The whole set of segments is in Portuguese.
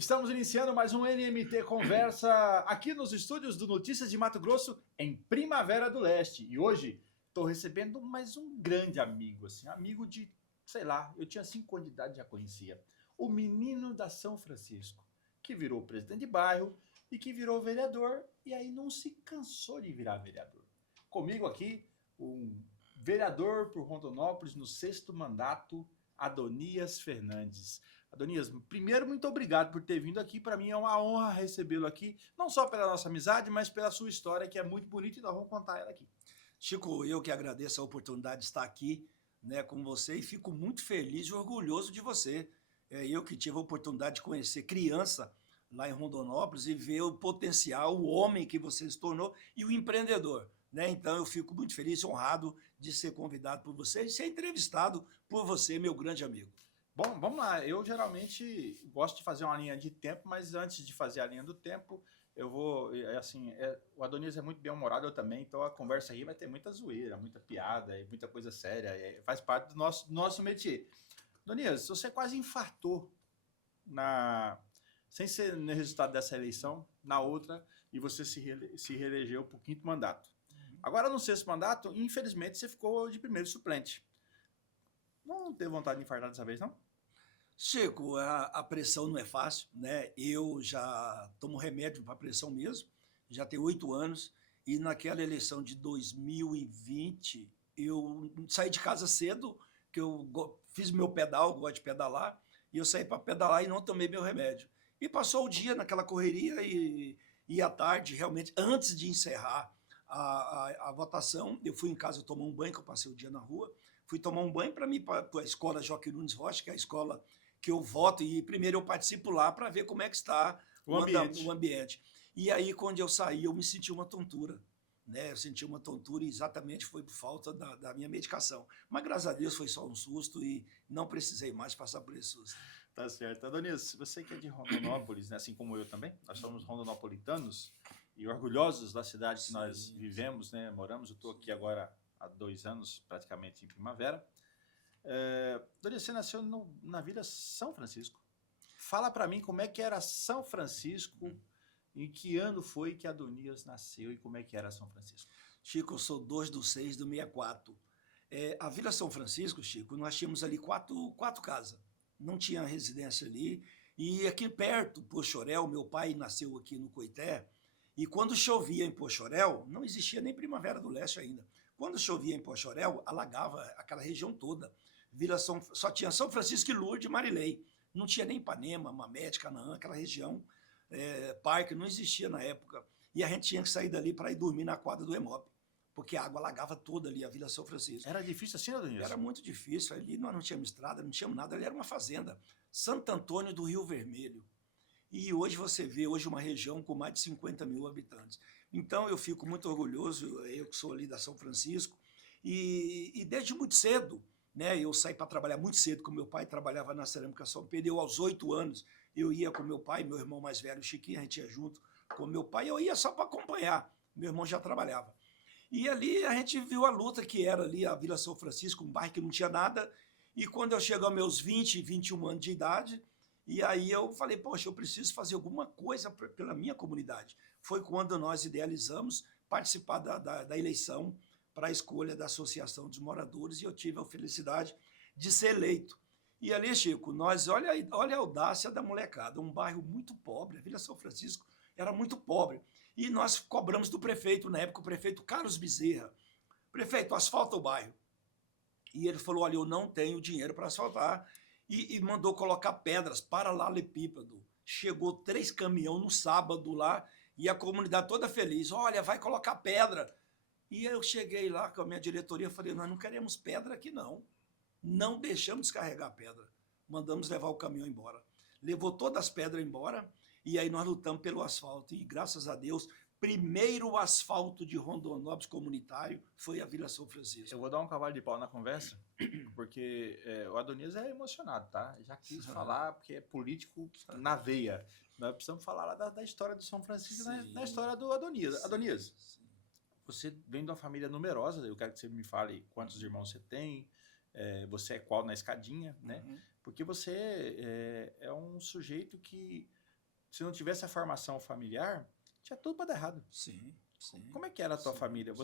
Estamos iniciando mais um NMT Conversa aqui nos estúdios do Notícias de Mato Grosso, em Primavera do Leste. E hoje estou recebendo mais um grande amigo, assim, amigo de, sei lá, eu tinha 5 anos de idade e já conhecia. O menino da São Francisco, que virou presidente de bairro e que virou vereador e aí não se cansou de virar vereador. Comigo aqui, um vereador por Rondonópolis no 6º mandato, Adonias Fernandes. Adonias, primeiro, muito obrigado por ter vindo aqui. Para mim é uma honra recebê-lo aqui, não só pela nossa amizade, mas pela sua história, que é muito bonita e nós vamos contar ela aqui. Chico, eu que agradeço a oportunidade de estar aqui, né, com você e fico muito feliz e orgulhoso de você. Eu que tive a oportunidade de conhecer criança lá em Rondonópolis e ver o potencial, o homem que você se tornou e o empreendedor. Né? Então eu fico muito feliz e honrado de ser convidado por você e ser entrevistado por você, meu grande amigo. Bom, vamos lá. Eu geralmente gosto de fazer uma linha de tempo, mas antes de fazer a linha do tempo, eu vou, o Adonias é muito bem-humorado, eu também, então a conversa aí vai ter muita zoeira, muita piada e muita coisa séria, faz parte do nosso métier. Adonias, você quase infartou sem ser no resultado dessa eleição, na outra, e você se reelegeu para o 5º mandato. Agora, no 6º mandato, infelizmente, você ficou de primeiro suplente. Não teve vontade de infartar dessa vez, não? Chico, a pressão não é fácil, né? Eu já tomo remédio para pressão mesmo, já tenho 8 anos, e naquela eleição de 2020, eu saí de casa cedo, que eu fiz meu pedal, gosto de pedalar, e eu saí para pedalar e não tomei meu remédio. E passou o dia naquela correria e à tarde, realmente, antes de encerrar a votação, eu fui em casa tomar um banho, que eu passei o dia na rua, fui tomar um banho para mim, para a escola Joaquim Nunes Rocha, que é a escola que eu voto, e primeiro eu participo lá para ver como é que está o ambiente. E aí, quando eu saí, eu me senti uma tontura. Né? Eu senti uma tontura e exatamente foi por falta da minha medicação. Mas, graças a Deus, foi só um susto e não precisei mais passar por esse susto. Tá certo. Adonias, você que é de Rondonópolis, né, assim como eu também, nós somos rondonopolitanos e orgulhosos da cidade que nós vivemos, né, moramos. Eu estou aqui agora há 2 anos, praticamente em Primavera. Adonias, você nasceu na Vila São Francisco. Fala para mim como é que era São Francisco, em que ano foi que Adonias nasceu e como é que era São Francisco? Chico, eu sou 2/6/64. A Vila São Francisco, Chico, nós tínhamos ali quatro casas. Não tinha residência ali. E aqui perto, Poxorel, meu pai nasceu aqui no Coité, e quando chovia em Poxorel, não existia nem Primavera do Leste ainda. Quando chovia em Poxorel, alagava aquela região toda. Só tinha São Francisco e Lourdes e Marilei. Não tinha nem Ipanema, Mamete, Canaã, aquela região, parque, não existia na época. E a gente tinha que sair dali para ir dormir na quadra do Hemop, porque a água alagava toda ali, a Vila São Francisco. Era difícil assim, Adonias? Era muito difícil. Ali nós não tínhamos estrada, não tínhamos nada. Ali era uma fazenda. Santo Antônio do Rio Vermelho. E hoje você vê uma região com mais de 50 mil habitantes. Então eu fico muito orgulhoso, eu que sou ali da São Francisco, e desde muito cedo, né, eu saí para trabalhar muito cedo, com meu pai trabalhava na Cerâmica São Pedro, eu aos 8 anos, eu ia com meu pai, meu irmão mais velho, o Chiquinho, a gente ia junto com meu pai, eu ia só para acompanhar, meu irmão já trabalhava. E ali a gente viu a luta que era ali a Vila São Francisco, um bairro que não tinha nada, e quando eu chego aos meus 20, 21 anos de idade, e aí eu falei, poxa, eu preciso fazer alguma coisa pela minha comunidade. Foi quando nós idealizamos participar da eleição para a escolha da Associação dos Moradores, e eu tive a felicidade de ser eleito. E ali, Chico, olha a audácia da molecada, um bairro muito pobre, a Vila São Francisco era muito pobre. E nós cobramos do prefeito, na época, o prefeito Carlos Bezerra, prefeito, asfalta o bairro. E ele falou, olha, eu não tenho dinheiro para asfaltar, e mandou colocar pedras, paralelepípedo. Chegou 3 caminhões no sábado lá, e a comunidade toda feliz, olha, vai colocar pedra. E eu cheguei lá com a minha diretoria e falei, nós não queremos pedra aqui não. Não deixamos descarregar pedra. Mandamos levar o caminhão embora. Levou todas as pedras embora, e aí nós lutamos pelo asfalto. E graças a Deus, primeiro asfalto de Rondonópolis comunitário foi a Vila São Francisco. Eu vou dar um cavalo de pau na conversa, porque o Adonias é emocionado, tá? Já quis falar, porque é político na veia. Nós precisamos falar lá da história do São Francisco, da história do Adonias. Sim, Adonias, sim. Você vem de uma família numerosa, eu quero que você me fale quantos irmãos você tem, você é qual na escadinha, né? Porque você é um sujeito que se não tivesse a formação familiar, tinha tudo para dar errado. Sim, sim. Como é que era a tua família?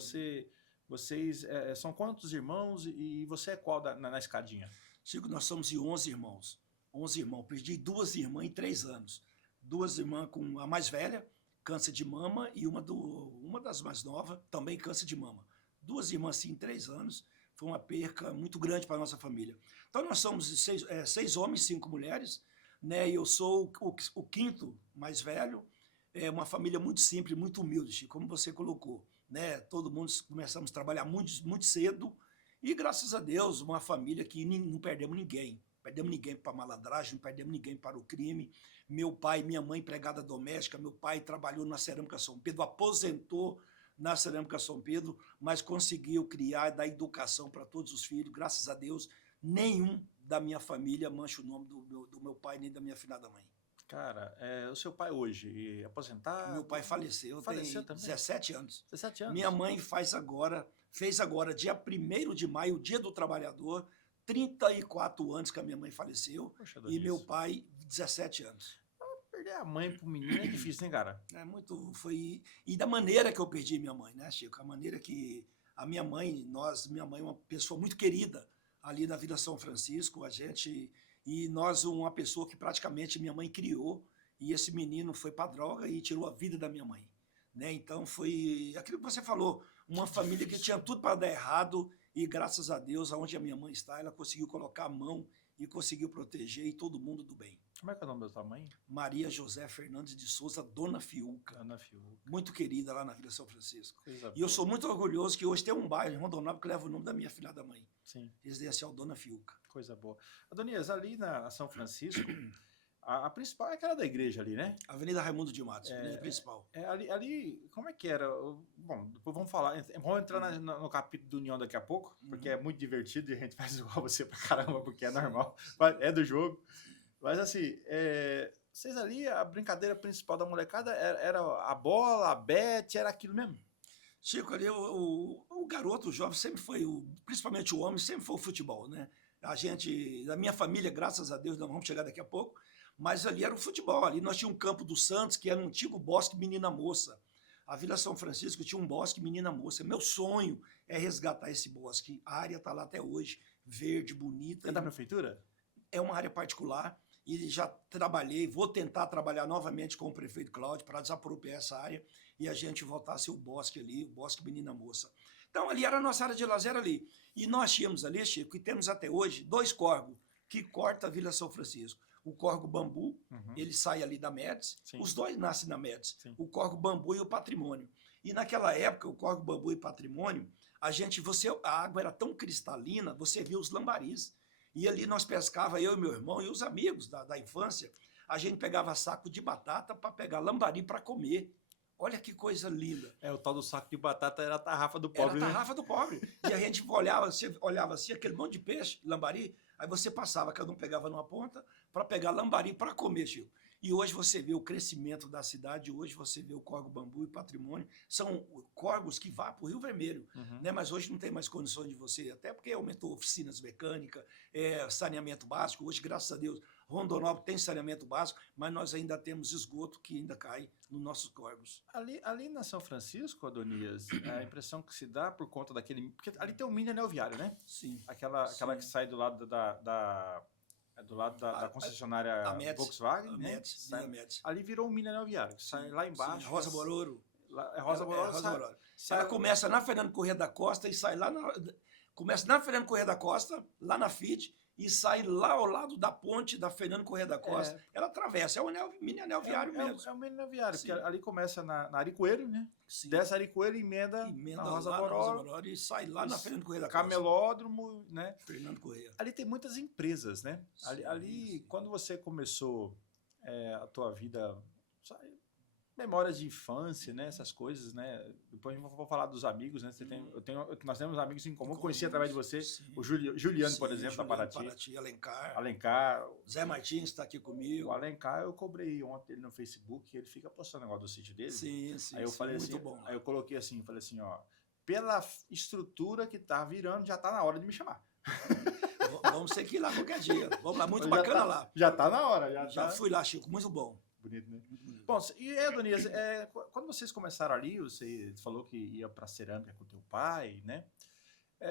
Vocês são quantos irmãos e você é qual na escadinha? Chico, nós somos de 11 irmãos. 11 irmãos. Perdi 2 irmãs em 3 anos. 2 irmãs com a mais velha, câncer de mama, e uma das mais novas, também câncer de mama. 2 irmãs assim em 3 anos. Foi uma perca muito grande para a nossa família. Então nós somos 6 homens, 5 mulheres, né? E eu sou o quinto mais velho. É uma família muito simples, muito humilde, Chico, como você colocou. Né? Todo mundo começamos a trabalhar muito cedo e, graças a Deus, uma família que não perdemos ninguém. Perdemos ninguém para malandragem, não perdemos ninguém para o crime. Meu pai, minha mãe, empregada doméstica, meu pai trabalhou na Cerâmica São Pedro, aposentou na Cerâmica São Pedro, mas conseguiu criar, dar educação para todos os filhos. Graças a Deus, nenhum da minha família mancha o nome do meu pai nem da minha finada mãe. Cara, o seu pai hoje, aposentado? Meu pai faleceu tem também? 17 anos. 17 anos. Minha mãe fez agora, dia 1º de maio, dia do trabalhador, 34 anos que a minha mãe faleceu. Poxa, e meu pai, 17 anos. Perder a mãe pro menino é difícil, né, cara? E da maneira que eu perdi minha mãe, né, Chico? A maneira que a minha mãe é uma pessoa muito querida ali na Vila São Francisco, e nós, uma pessoa que praticamente minha mãe criou, e esse menino foi para droga e tirou a vida da minha mãe. Né? Então foi aquilo que você falou, uma família que tinha tudo para dar errado, e graças a Deus, aonde a minha mãe está, ela conseguiu colocar a mão e conseguiu proteger, e todo mundo do bem. Como é que é o nome da tua mãe? Maria José Fernandes de Souza, Dona Fiuca. Dona Fiuca. Muito querida lá na Vila São Francisco. Coisa E eu boa. sou muito orgulhoso que hoje tem um bairro em Rondonópolis que leva o nome da minha filhada mãe. Sim. Residencial Dona Fiuca. Coisa boa. Adonias, ali na São Francisco, a principal é aquela da igreja ali, né? Avenida Raimundo de Matos, avenida principal. Ali, como é que era? Bom, depois vamos entrar no capítulo do União daqui a pouco, porque é muito divertido e a gente faz igual você pra caramba, porque é normal, é do jogo. Mas assim, vocês ali, a brincadeira principal da molecada era a bola, a bete, era aquilo mesmo? Chico, ali o garoto, o jovem, sempre foi, principalmente o homem, sempre foi o futebol, né? Da minha família, graças a Deus, nós vamos chegar daqui a pouco, mas ali era o futebol. Ali nós tínhamos um campo do Santos, que era um antigo bosque Menina Moça. A Vila São Francisco tinha um bosque Menina Moça. Meu sonho é resgatar esse bosque. A área está lá até hoje, verde, bonita. É da prefeitura? É uma área particular e já trabalhei, vou tentar trabalhar novamente com o prefeito Cláudio para desapropriar essa área e a gente voltar a ser o bosque ali, o bosque Menina Moça. Então ali era a nossa área de lazer ali. E nós tínhamos ali, Chico, e temos até hoje, 2 córregos que cortam a Vila São Francisco. O córrego Bambu, ele sai ali da Médici, os dois nascem na Médici, o córrego Bambu e o Patrimônio. E naquela época, o córrego Bambu e Patrimônio, a água era tão cristalina, você via os lambaris. E ali nós pescava, eu e meu irmão e os amigos da infância, a gente pegava saco de batata para pegar lambari para comer. Olha que coisa linda. O tal do saco de batata era a tarrafa do pobre, Era a tarrafa do pobre. E a gente olhava assim, aquele monte de peixe, lambari, aí você passava, cada um pegava numa ponta para pegar lambari para comer, Chico. E hoje você vê o crescimento da cidade, hoje você vê o Córrego Bambu e Patrimônio, são córregos que vão para o Rio Vermelho, né? Mas hoje não tem mais condições de você, até porque aumentou oficinas mecânicas, saneamento básico, hoje, graças a Deus, Rondonópolis tem saneamento básico, mas nós ainda temos esgoto que ainda cai nos nossos córregos. Ali na São Francisco, Adonias, a impressão que se dá por conta daquele... Porque ali tem um mini anel viário, né? Sim. Aquela que sai do lado da concessionária Volkswagen, a né? Médici. Ali virou um mini anel viário, que sai lá embaixo. Sim, Rosa Bororo. Rosa Bororo. Ela começa na Fernando Corrêa da Costa e sai lá começa na Fernando Corrêa da Costa, lá na FIT, e sai lá ao lado da ponte da Fernando Corrêa da Costa. Ela atravessa, é um mini anel viário mesmo. É um mini anel viário, porque ali começa na Ari Coelho, né? Sim. Desce a Ari Coelho e emenda na Rosa Bororo e sai lá na Fernando Corrêa da Costa. Camelódromo, né? Fernando Corrêa. Ali tem muitas empresas, né? Ali, sim. Quando você começou a tua vida, memórias de infância, né? Essas coisas, né? Depois eu vou falar dos amigos, né? Nós temos amigos em comum. Eu conheci através de você o Juliano, por exemplo, da Paraty. Alencar. Zé Martins está aqui comigo. O Alencar, eu cobrei ontem ele no Facebook, ele fica postando o negócio do sítio dele. Sim. Aí eu falei muito assim, bom. Aí eu coloquei assim, ó, pela estrutura que tá virando, já tá na hora de me chamar. Vamos ter que ir lá qualquer dia. Vamos lá, muito bacana lá. Já tá na hora. Já fui lá, Chico, muito bom. bonito, né? Muito bonito. Bom, e Adonias, quando vocês começaram ali, você falou que ia para cerâmica com teu pai, né?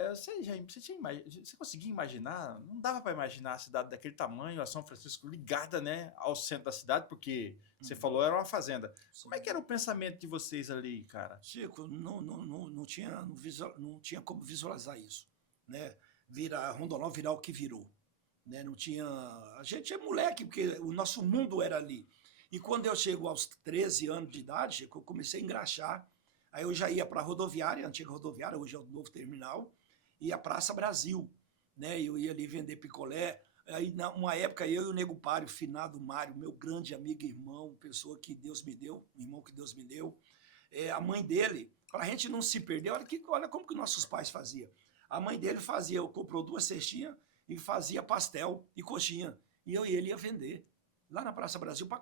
Você conseguia imaginar? Não dava para imaginar a cidade daquele tamanho, a São Francisco ligada, né, ao centro da cidade, porque você falou era uma fazenda. Como é que era o pensamento de vocês ali, cara? Chico, não tinha como visualizar isso, né? Rondonópolis virar o que virou, né? Não tinha. A gente é moleque, porque o nosso mundo era ali. E quando eu chego aos 13 anos de idade, Chico, eu comecei a engraxar. Aí eu já ia para a rodoviária, a antiga rodoviária, hoje é o novo terminal, e a Praça Brasil, né? Eu ia ali vender picolé. Aí, numa época, eu e o Nego Pário, finado Mário, meu grande amigo e irmão, pessoa que Deus me deu, um irmão que Deus me deu, a mãe dele, para a gente não se perder, olha como que nossos pais faziam. A mãe dele comprou 2 cestinhas e fazia pastel e coxinha. E eu e ele ia vender lá na Praça Brasil para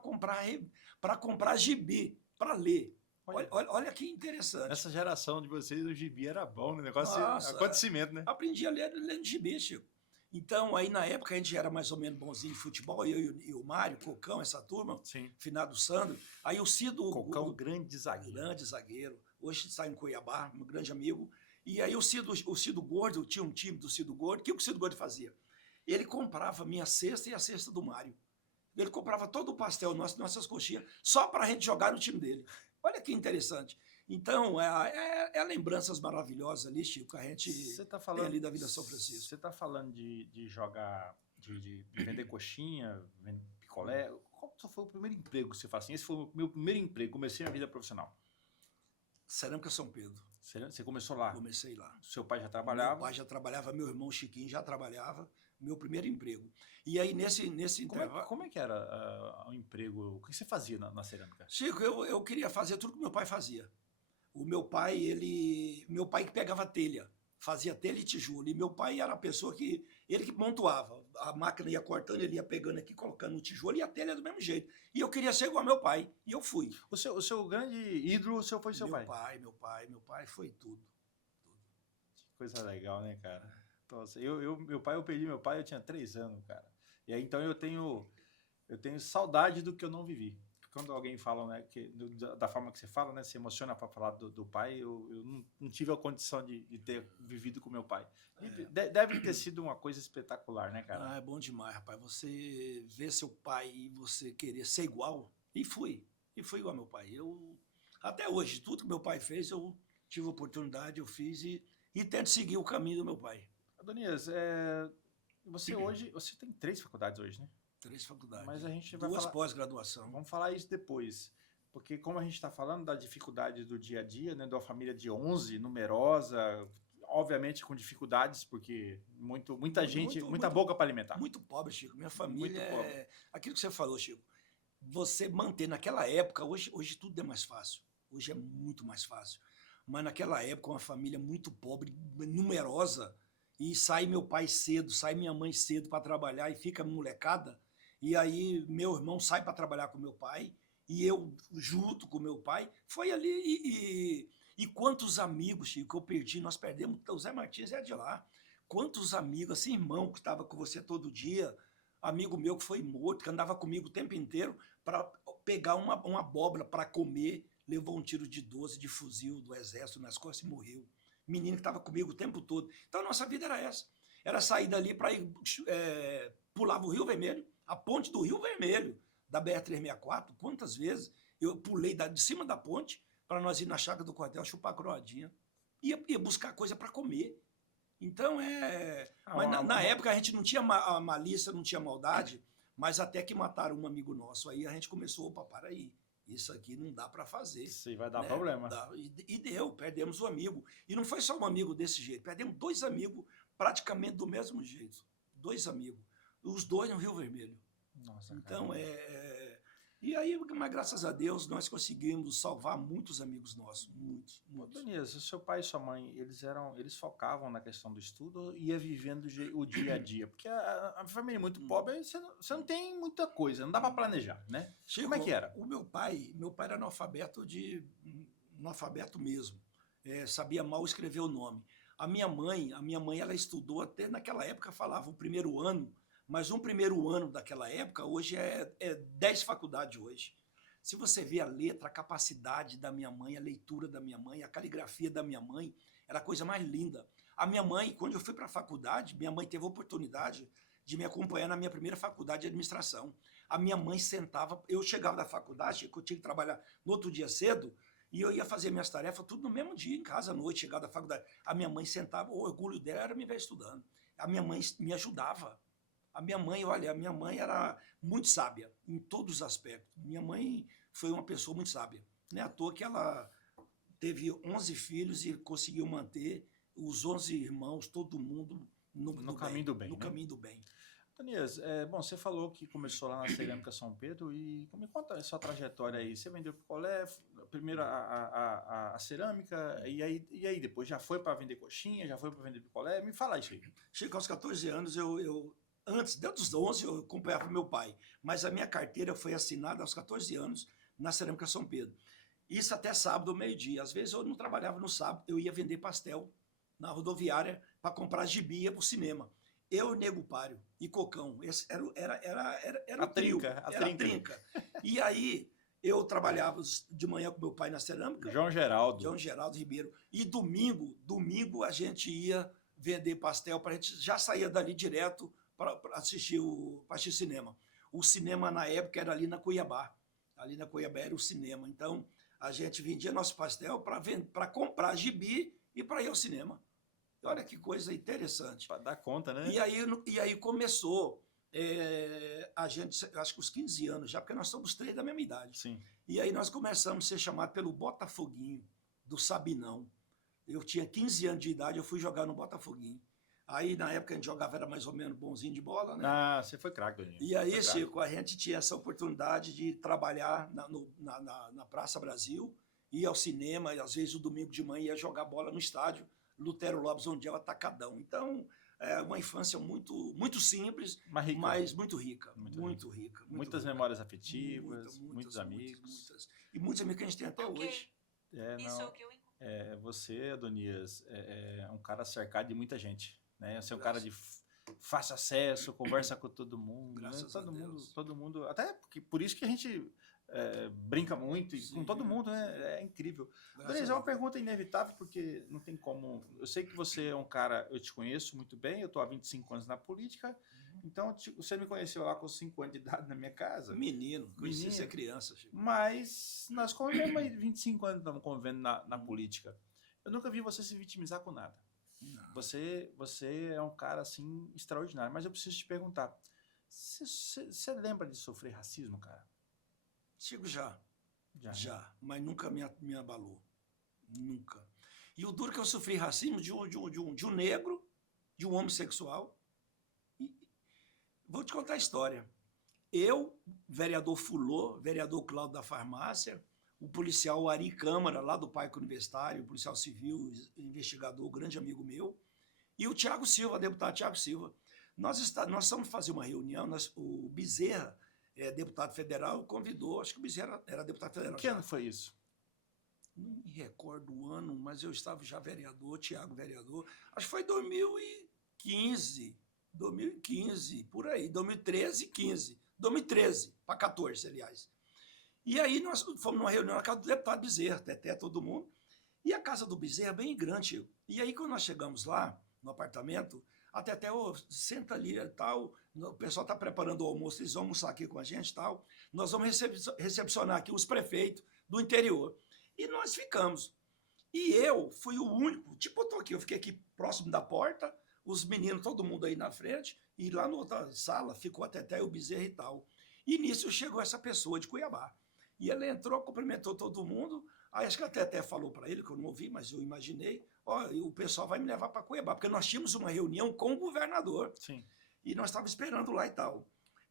comprar gibi, para ler. Olha que interessante. Essa geração de vocês, o gibi era bom, né? Negócio Nossa, acontecimento, né? Aprendi a ler lendo gibi, Chico. Então, aí na época a gente era mais ou menos bonzinho de futebol, eu e o Mário, Cocão, essa turma, Sim. finado Sandro. Aí o Cido... Cocão, grande zagueiro. Grande zagueiro. Hoje está em Cuiabá, meu grande amigo. E aí o Cido Gordo, tinha um time do Cido Gordo. O que o Cido Gordo fazia? Ele comprava a minha cesta e a cesta do Mário. Ele comprava todo o pastel nosso, nossas coxinhas, só para a gente jogar no time dele. Olha que interessante. Então, lembranças maravilhosas ali, Chico, que a gente tem ali da vida São Francisco. Você está falando de jogar, de vender coxinha, vender picolé. Qual foi o primeiro emprego que você faz assim? Esse foi o meu primeiro emprego, comecei a vida profissional. Cerâmica São Pedro. Você começou lá? Comecei lá. Seu pai já trabalhava? Meu pai já trabalhava, meu irmão Chiquinho já trabalhava. Meu primeiro emprego. E aí, nesse intervalo... Como é que era o emprego? O que você fazia na cerâmica? Chico, eu queria fazer tudo que meu pai fazia. O meu pai, meu pai que pegava telha, fazia telha e tijolo. E meu pai era a pessoa ele que montuava. A máquina ia cortando, ele ia pegando aqui, colocando no tijolo, e a telha do mesmo jeito. E eu queria ser igual ao meu pai, e eu fui. O seu grande ídolo foi seu pai? Meu pai foi tudo. Que coisa legal, né, cara? Nossa, eu perdi meu pai, eu tinha 3 anos, cara. E aí, então, eu tenho saudade do que eu não vivi. Quando alguém fala, né, da forma que você fala, né, se emociona para falar do pai, eu não tive a condição de ter vivido com meu pai. Deve ter sido uma coisa espetacular, né, cara? É bom demais, rapaz. Você ver seu pai e você querer ser igual. E fui igual ao meu pai. Até hoje, tudo que meu pai fez, eu tive oportunidade, eu fiz e tento seguir o caminho do meu pai. Adonias, você tem 3 faculdades hoje, né? 3 faculdades. Mas a gente vai 2 pós-graduação. Vamos falar isso depois. Porque como a gente está falando da dificuldade do dia a dia, né, de uma família de 11, numerosa, obviamente com dificuldades, porque muita boca para alimentar. Muito pobre, Chico. Minha família aquilo que você falou, Chico. Você manter naquela época, hoje tudo é mais fácil. Hoje é muito mais fácil. Mas naquela época, uma família muito pobre, numerosa, e sai meu pai cedo, sai minha mãe cedo para trabalhar e fica molecada. E aí meu irmão sai para trabalhar com meu pai e eu junto com meu pai. Foi ali e quantos amigos, Chico, que eu perdi, nós perdemos. O Zé Martins é de lá. Quantos amigos, assim, irmão que estava com você todo dia, amigo meu que foi morto, que andava comigo o tempo inteiro para pegar uma abóbora para comer, levou um tiro de 12 de fuzil do exército nas costas e morreu. Menino que estava comigo o tempo todo. Então a nossa vida era essa. Era sair dali para ir, pulava o Rio Vermelho, a ponte do Rio Vermelho, da BR-364, quantas vezes eu pulei de cima da ponte para nós ir na chácara do quartel chupar croadinha. Ia buscar coisa para comer. Então mas na época a gente não tinha malícia, não tinha maldade, mas até que mataram um amigo nosso. Aí a gente começou, opa, para aí. Isso aqui não dá para fazer. Isso vai dar problema. Perdemos o amigo. E não foi só um amigo desse jeito, perdemos 2 amigos praticamente do mesmo jeito. 2 amigos. Os 2 no Rio Vermelho. Nossa, então, E aí, mas graças a Deus, nós conseguimos salvar muitos amigos nossos. Muitos. Donias, o seu pai e sua mãe, eles focavam na questão do estudo ou ia vivendo o dia a dia? Porque a família é muito pobre, você não tem muita coisa, não dá para planejar, né? Chico, como é que era? O meu pai era analfabeto mesmo. Sabia mal escrever o nome. A minha mãe, ela estudou até naquela época, falava o primeiro ano, mas um primeiro ano daquela época, hoje é 10 faculdades hoje. Se você vê a letra, a capacidade da minha mãe, a leitura da minha mãe, a caligrafia da minha mãe, era a coisa mais linda. A minha mãe, quando eu fui para a faculdade, minha mãe teve a oportunidade de me acompanhar na minha primeira faculdade de administração. A minha mãe sentava, eu chegava da faculdade, eu tinha que trabalhar no outro dia cedo, e eu ia fazer minhas tarefas tudo no mesmo dia, em casa, à noite, chegava da faculdade. A minha mãe sentava, o orgulho dela era me ver estudando. A minha mãe me ajudava. A minha mãe, olha, a minha mãe era muito sábia em todos os aspectos. Minha mãe foi uma pessoa muito sábia. Não é à toa que ela teve 11 filhos e conseguiu manter os 11 irmãos, todo mundo no caminho do bem. No caminho do bem. Donias, bom, você falou que começou lá na Cerâmica São Pedro e me conta a sua trajetória aí. Você vendeu picolé, primeiro a cerâmica, e aí depois já foi para vender coxinha, já foi para vender picolé? Me fala isso aí. Chego aos 14 anos, antes, dentro dos 11, eu acompanhava meu pai, mas a minha carteira foi assinada aos 14 anos na Cerâmica São Pedro. Isso até sábado, meio-dia. Às vezes eu não trabalhava no sábado, eu ia vender pastel na rodoviária para comprar gibi para o cinema. Eu, Nego Pário e Cocão, esse era o trio, era a trinca. E aí eu trabalhava de manhã com meu pai na cerâmica. João Geraldo Ribeiro. E domingo a gente ia vender pastel, a gente já saía dali direto para assistir cinema. O cinema na época era ali na Cuiabá. Ali na Cuiabá era o cinema. Então a gente vendia nosso pastel para comprar gibi e para ir ao cinema. Olha que coisa interessante. Para dar conta, né? E aí começou, a gente, acho que os 15 anos já, porque nós somos 3 da mesma idade. Sim. E aí nós começamos a ser chamados pelo Botafoguinho, do Sabinão. Eu tinha 15 anos de idade, eu fui jogar no Botafoguinho. Aí, na época, a gente jogava, era mais ou menos bonzinho de bola, né? Ah, você foi craque, Doninho. E aí, Chico, a gente tinha essa oportunidade de trabalhar na Praça Brasil, ir ao cinema, e às vezes o domingo de manhã ia jogar bola no estádio Lutero Lopes, onde é o Atacadão. Então, é uma infância muito simples, mas muito rica. Muito rica. Muitas memórias afetivas, muitos amigos. E muitos amigos que a gente tem até hoje. Isso é o que eu encontro. Você, Adonias, é um cara cercado de muita gente. Né? Você é um cara de fácil acesso, conversa com todo mundo. Graças né? a Deus. Todo mundo. Até porque por isso que a gente brinca muito com todo mundo, né? É incrível. Adonias, é uma pergunta inevitável, porque não tem como. Eu sei que você é um cara, eu te conheço muito bem, eu estou há 25 anos na política, então você me conheceu lá com 5 anos de idade na minha casa. Menino, conheci ser criança. Chico. Mas nós convivemos aí 25 anos, estamos convivendo na política. Eu nunca vi você se vitimizar com nada. Não. Você é um cara assim extraordinário, mas eu preciso te perguntar, você lembra de sofrer racismo, cara? Chico, já, mas nunca me abalou, nunca. E o duro que eu sofri racismo de um negro, de um homossexual. E vou te contar a história. Eu, vereador Fulô, vereador Cláudio da Farmácia, o policial Ari Câmara, lá do Parque Universitário, policial civil, investigador, grande amigo meu, e o Tiago Silva, deputado Tiago Silva. Nós fomos fazer uma reunião, o Bezerra, deputado federal, convidou, acho que o Bezerra era deputado federal. Que ano foi isso? Não me recordo o ano, mas eu estava já vereador, Tiago vereador, acho que foi 2015, por aí, 2013, 15, 2013, para 14, aliás. E aí nós fomos numa reunião na casa do deputado Bezerra, até todo mundo, e a casa do Bezerra é bem grande. E aí quando nós chegamos lá, no apartamento, até senta ali e tal, o pessoal está preparando o almoço, eles vão almoçar aqui com a gente e tal, nós vamos recepcionar aqui os prefeitos do interior. E nós ficamos. E eu fui o único, tipo eu estou aqui, eu fiquei aqui próximo da porta, os meninos, todo mundo aí na frente, e lá na outra sala ficou a Teté e o Bezerra e tal. E nisso chegou essa pessoa de Cuiabá. E ele entrou, cumprimentou todo mundo, aí acho que a Teté falou para ele, que eu não ouvi, mas eu imaginei, o pessoal vai me levar para Cuiabá, porque nós tínhamos uma reunião com o governador. Sim. E nós estávamos esperando lá e tal.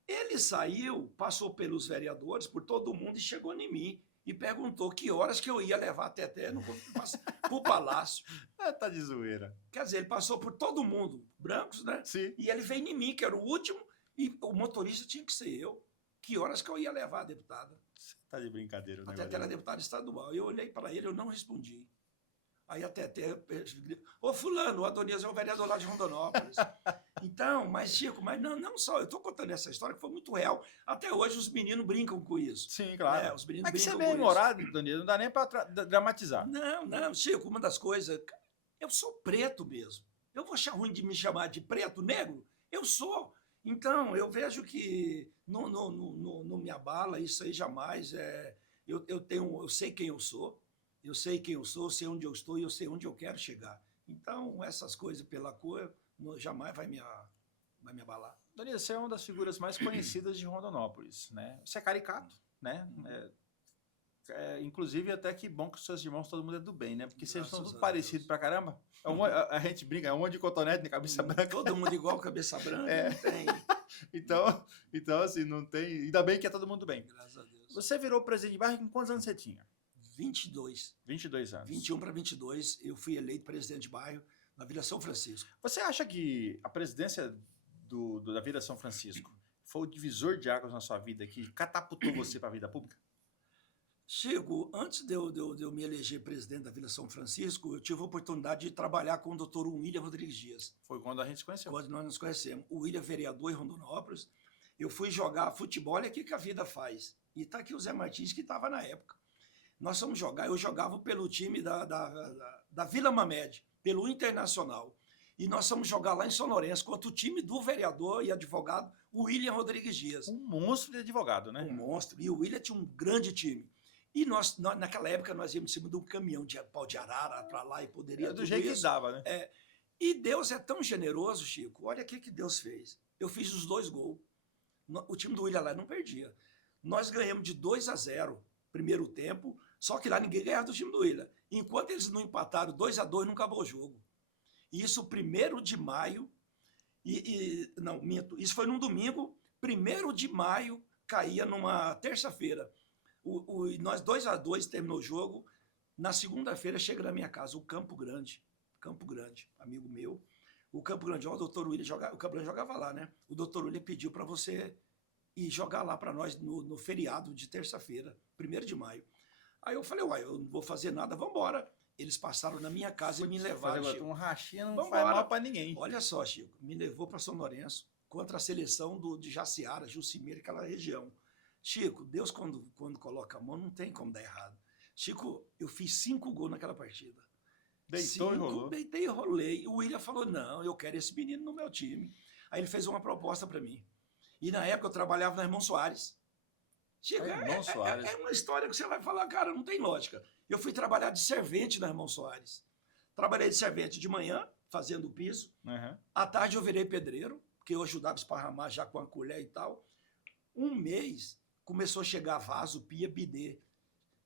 Ele saiu, passou pelos vereadores, por todo mundo, e chegou em mim e perguntou que horas que eu ia levar a Teté para o palácio. Tá de zoeira. Quer dizer, ele passou por todo mundo, brancos, né? Sim. E ele veio em mim, que era o último, e o motorista tinha que ser eu. Que horas que eu ia levar a deputada? Você tá de brincadeira. A Teté era deputada estadual. Eu olhei para ele, eu não respondi. Aí até, ô fulano, o Adonias é o vereador lá de Rondonópolis. Então, mas Chico, mas não só, eu estou contando essa história que foi muito real. Até hoje os meninos brincam com isso. Sim, claro. Né? Os meninos é que brincam você é bem com humorado, Adonias, não dá nem para dramatizar. Não, Chico, uma das coisas, eu sou preto mesmo. Eu vou achar ruim de me chamar de preto, negro? Eu sou. Então, eu vejo que não me abala isso aí jamais. Eu sei quem eu sou, eu sei quem eu sou, sei onde eu estou e eu sei onde eu quero chegar. Então, essas coisas pela cor jamais vai me abalar. Adonias, você é uma das figuras mais conhecidas de Rondonópolis, né? Você é caricato, né? Inclusive, até que bom que os seus irmãos, todo mundo é do bem, né? Porque vocês são tudo parecidos pra caramba. A gente brinca, é um monte de cotonete de cabeça branca. Todo mundo igual cabeça branca, não tem. Então, assim, não tem... Ainda bem que é todo mundo bem. Graças a Deus. Você virou presidente de bairro com quantos anos você tinha? 22. 22 anos. 21 para 22, eu fui eleito presidente de bairro na Vila São Francisco. Você acha que a presidência da Vila São Francisco foi o divisor de águas na sua vida que catapultou você para a vida pública? Chico, antes de eu me eleger presidente da Vila São Francisco, eu tive a oportunidade de trabalhar com o doutor William Rodrigues Dias. Foi quando a gente se conheceu. Quando nós nos conhecemos. O William é vereador em Rondonópolis. Eu fui jogar futebol e aqui que a vida faz. E está aqui o Zé Martins, que estava na época. Nós fomos jogar, eu jogava pelo time da Vila Mamed, pelo Internacional. E nós fomos jogar lá em São Lourenço contra o time do vereador e advogado William Rodrigues Dias. Um monstro de advogado, né? Um monstro. E o William tinha um grande time. E nós naquela época, nós íamos em cima de um caminhão de pau de arara para lá e poderia do jeito isso. que dava, né? E Deus é tão generoso, Chico. Olha o que Deus fez. Eu fiz os 2 gols. O time do William lá não perdia. Nós ganhamos de 2-0 primeiro tempo, só que lá ninguém ganhava do time do William. Enquanto eles não empataram 2-2, não acabou o jogo. Isso 1º de maio, não, minto, isso foi num domingo, 1º de maio caía numa terça-feira. Nós 2-2 terminou o jogo. Na segunda-feira chega na minha casa o Campo Grande, amigo meu. O Campo Grande, o doutor William jogava, o Campo Grande jogava lá, né? O doutor William pediu para você ir jogar lá para nós no feriado de terça-feira, 1º de maio. Aí eu falei, eu não vou fazer nada, vamos embora. Eles passaram na minha casa e me levaram. Um rachinha não faz mal para ninguém. Olha só, Chico, me levou para São Lourenço contra a seleção de Jaciara, Jucimeira, aquela região. Chico, Deus quando coloca a mão não tem como dar errado. Chico, eu fiz 5 gols naquela partida. Deitou e rolou. Deitei e rolei. O William falou, não, eu quero esse menino no meu time. Aí ele fez uma proposta para mim. E na época eu trabalhava na Irmão Soares. Chico, Soares. É uma história que você vai falar, cara, não tem lógica. Eu fui trabalhar de servente na Irmão Soares. Trabalhei de servente de manhã, fazendo o piso. Uhum. À tarde eu virei pedreiro, porque eu ajudava a esparramar já com a colher e tal. Um mês começou a chegar vaso, pia, bidê.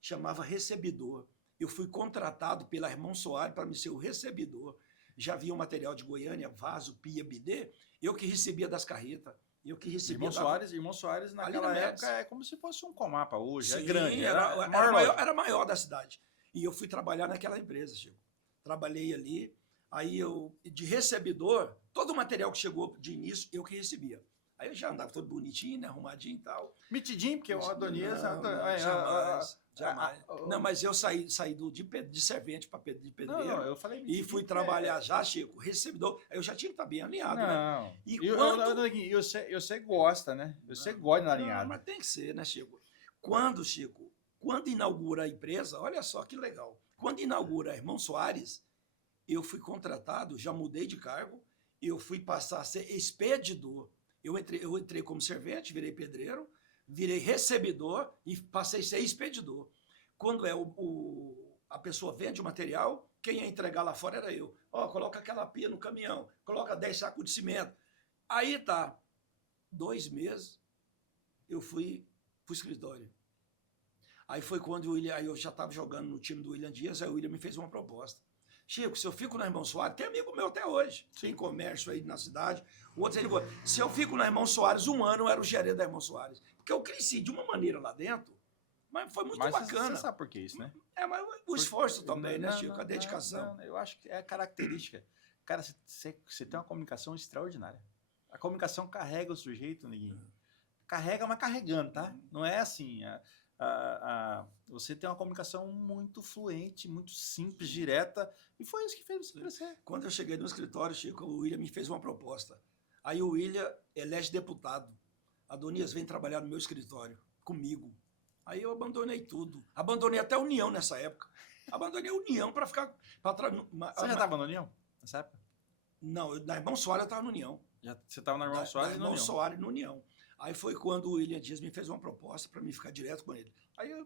Chamava recebidor. Eu fui contratado pela Irmão Soares para me ser o recebidor. Já havia um material de Goiânia, vaso, pia, bidê. Eu que recebia das carretas. Eu que recebia. Irmão Soares naquela época é como se fosse um Comapa hoje. Sim, é grande. Era maior da cidade. E eu fui trabalhar naquela empresa, Chico. Trabalhei ali. Aí eu, de recebidor, todo o material que chegou de início, eu que recebia. Aí eu já andava todo bonitinho, né, arrumadinho e tal. Mitidinho, porque o Adonias... Jamais. Não, mas eu saí de servente para de pedreiro. Não, eu falei e fui trabalhar já, Chico, recebidor. Aí eu já tinha que estar bem alinhado, né? E você gosta, né? Você gosta de alinhado. Mas tem que ser, né, Chico? Quando inaugura a empresa, olha só que legal. Quando inaugura a Irmão Soares, eu fui contratado, já mudei de cargo, eu fui passar a ser expedidor. Eu entrei como servente, virei pedreiro, virei recebidor e passei a ser expedidor. Quando a pessoa vende o material, quem ia entregar lá fora era eu. Coloca aquela pia no caminhão, coloca 10 sacos de cimento. Aí tá, 2 meses, eu fui pro escritório. Aí foi quando aí eu já estava jogando no time do William Dias, aí o William me fez uma proposta. Chico, se eu fico na Irmão Soares, tem amigo meu até hoje, tem comércio aí na cidade. O outro ele falou, se eu fico na Irmão Soares 1 ano, eu era o gerente da Irmão Soares. Porque eu cresci de uma maneira lá dentro, mas foi muito bacana. Você sabe por que isso, né? Mas o esforço também, né, Chico? A dedicação. Eu acho que é característica. Cara, você tem uma comunicação extraordinária. A comunicação carrega o sujeito, neguinho. Carrega, mas carregando, tá? Não é assim... Você tem uma comunicação muito fluente, muito simples, direta, e foi isso que fez você crescer. Quando eu cheguei no escritório, Chico, o William me fez uma proposta. Aí o William elege deputado. Adonias, vem trabalhar no meu escritório, comigo. Aí eu abandonei tudo. Abandonei até a União nessa época. Abandonei a União para ficar... Você já estava na União nessa época? Não, na Irmão Soares eu estava na União. Você estava na Irmão Soares e na União? Soares na União. Aí foi quando o William Dias me fez uma proposta para mim ficar direto com ele.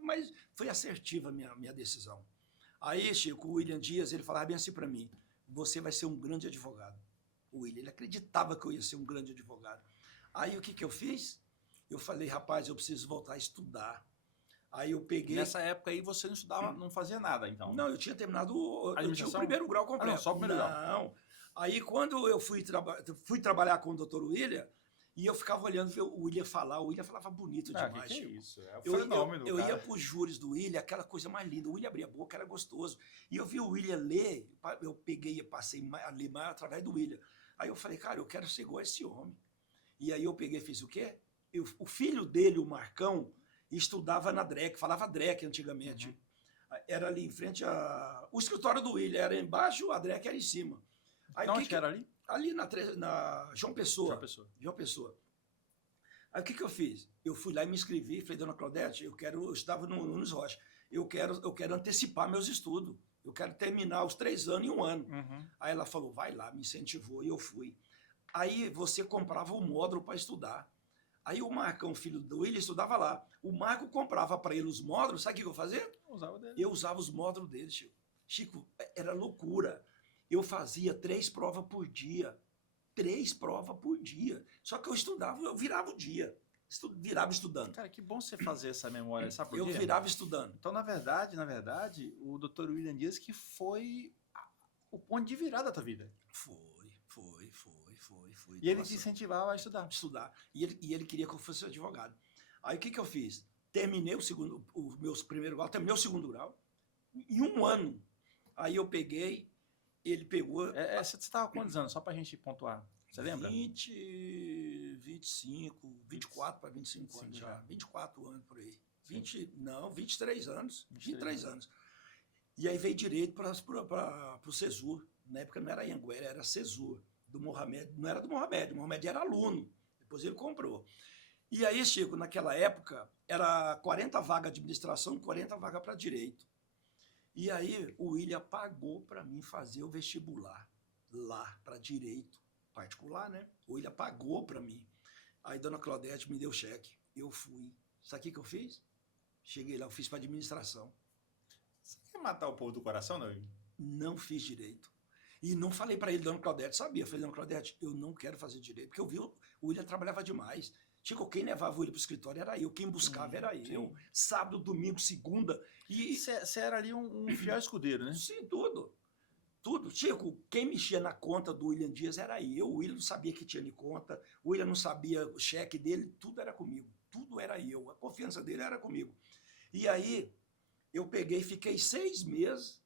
Mas foi assertiva a minha decisão. Aí, Chico, o William Dias, ele falava bem assim para mim, você vai ser um grande advogado. O William, ele acreditava que eu ia ser um grande advogado. Aí o que eu fiz? Eu falei, rapaz, eu preciso voltar a estudar. Aí eu peguei... Nessa época aí você não estudava, não fazia nada, então? Não, eu tinha terminado, eu tinha o primeiro grau completo. Ah, não, só o primeiro grau. Não. Aí quando eu fui trabalhar com o Dr. William, e eu ficava olhando ver o William falar, o William falava bonito demais. Que é isso? É o fenômeno, eu ia para os júris do William, aquela coisa mais linda. O William abria a boca, era gostoso. E eu vi o William ler, eu peguei e passei a ler mais através do William. Aí eu falei, cara, eu quero ser igual a esse homem. E aí eu peguei e fiz o quê? O filho dele, o Marcão, estudava na DREC, falava DREC antigamente. Uhum. Era ali em frente a... O escritório do William era embaixo, a DREC era em cima. Aí, onde que era ali? Ali na João Pessoa. João Pessoa. Aí o que eu fiz? Eu fui lá e me inscrevi, falei, dona Claudete, eu estava no Nunes Rocha, eu quero antecipar meus estudos, eu quero terminar os 3 anos em 1 ano. Uhum. Aí ela falou, vai lá, me incentivou, e eu fui. Aí você comprava o módulo para estudar. Aí o Marcão, filho do William, estudava lá. O Marco comprava para ele os módulos, sabe o que eu fazia? Eu usava os módulos dele, Chico. Chico, era loucura. Eu fazia 3 provas por dia. 3 provas por dia. Só que eu estudava, eu virava o dia. Virava estudando. Cara, que bom você fazer essa memória, sabe por quê? Eu virava estudando. Então, na verdade, o Dr. William Dias que foi o ponto de virada da tua vida. Foi. E ele te incentivava a estudar. E ele queria que eu fosse advogado. Aí o que eu fiz? Terminei o meu primeiro grau, terminei o 2º grau, em 1 ano. Aí eu peguei, ele pegou... Você estava com quantos anos? Só pra gente pontuar. Você lembra? 25, 24 para 25 anos já. 24 anos por aí. 23 anos. 23 anos. E aí veio direito para o CESUR. Na época não era Anhanguera, era CESUR. Do Mohamed. Não era do Mohamed, o Mohamed era aluno. Depois ele comprou. E aí, Chico, naquela época, era 40 vagas de administração, 40 vagas para direito. E aí o William pagou para mim fazer o vestibular lá para direito particular, né? O William pagou para mim. Aí dona Claudete me deu o cheque. Eu fui. Sabe o que eu fiz? Cheguei lá, eu fiz para administração. Você quer matar o povo do coração, não? Não fiz direito. E não falei para ele, dona Claudete, sabia? Eu falei, dona Claudete, eu não quero fazer direito, porque eu vi o William trabalhava demais. Chico, quem levava o William para o escritório era eu, quem buscava era eu. Sábado, domingo, segunda. E você era ali um fiel escudeiro, né? Sim, tudo. Chico, quem mexia na conta do William Dias era eu. O William não sabia que tinha de conta, o William não sabia o cheque dele, tudo era comigo. Tudo era eu. A confiança dele era comigo. E aí, eu peguei e fiquei 6 meses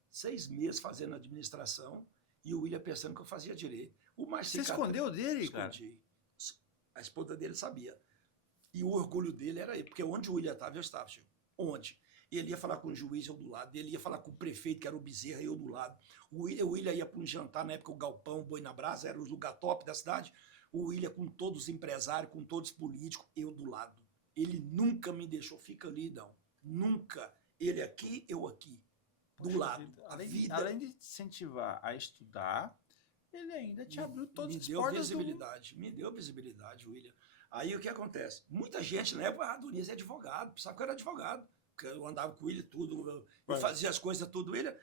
fazendo administração, e o William pensando que eu fazia direito. Você escondeu dele, cara? Escondi. A esposa dele sabia. E o orgulho dele era ele, porque onde o William estava, eu estava, Chico. Onde? Ele ia falar com o juiz, eu do lado. Ele ia falar com o prefeito, que era o Bezerra, eu do lado. O William ia para um jantar, na época o Galpão, o Boi na Brasa, era o lugar top da cidade. O William com todos os empresários, com todos os políticos, eu do lado. Ele nunca me deixou, fica ali, não. Nunca. Ele aqui, eu aqui. Do lado. Além de incentivar a estudar, ele ainda te abriu todos os portas. Me deu visibilidade, William. Aí o que acontece? Muita gente na época, Adonias é advogado, pensava que eu era advogado. Eu andava com ele tudo, eu fazia as coisas tudo. Ele,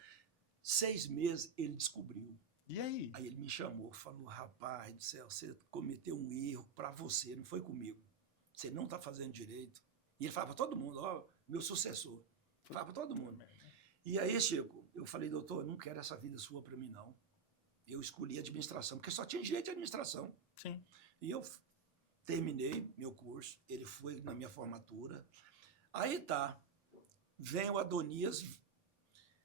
6 meses, ele descobriu. E aí? Aí ele me chamou, falou, rapaz do céu, você cometeu um erro para você, não foi comigo. Você não está fazendo direito. E ele falava para todo mundo, ó, meu sucessor. Falava para todo mundo. E aí, Chico, eu falei, doutor, eu não quero essa vida sua para mim, não. Eu escolhi administração, porque só tinha direito de administração. Sim. E eu terminei meu curso, ele foi na minha formatura. Aí tá, vem o Adonias.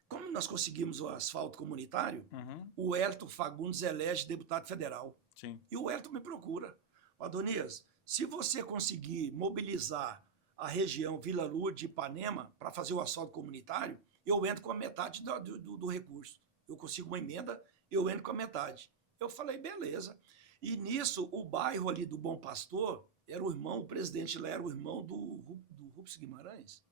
Como nós conseguimos o asfalto comunitário, o Elton Fagundes elege deputado federal. Sim. E o Elton me procura. Adonias, se você conseguir mobilizar a região Vila Lourdes, Ipanema, para fazer o asfalto comunitário, eu entro com a metade do recurso. Eu consigo uma emenda, eu entro com a metade. Eu falei, beleza. E nisso, o bairro ali do Bom Pastor, era o irmão, o presidente lá era o irmão do Rubens Guimarães.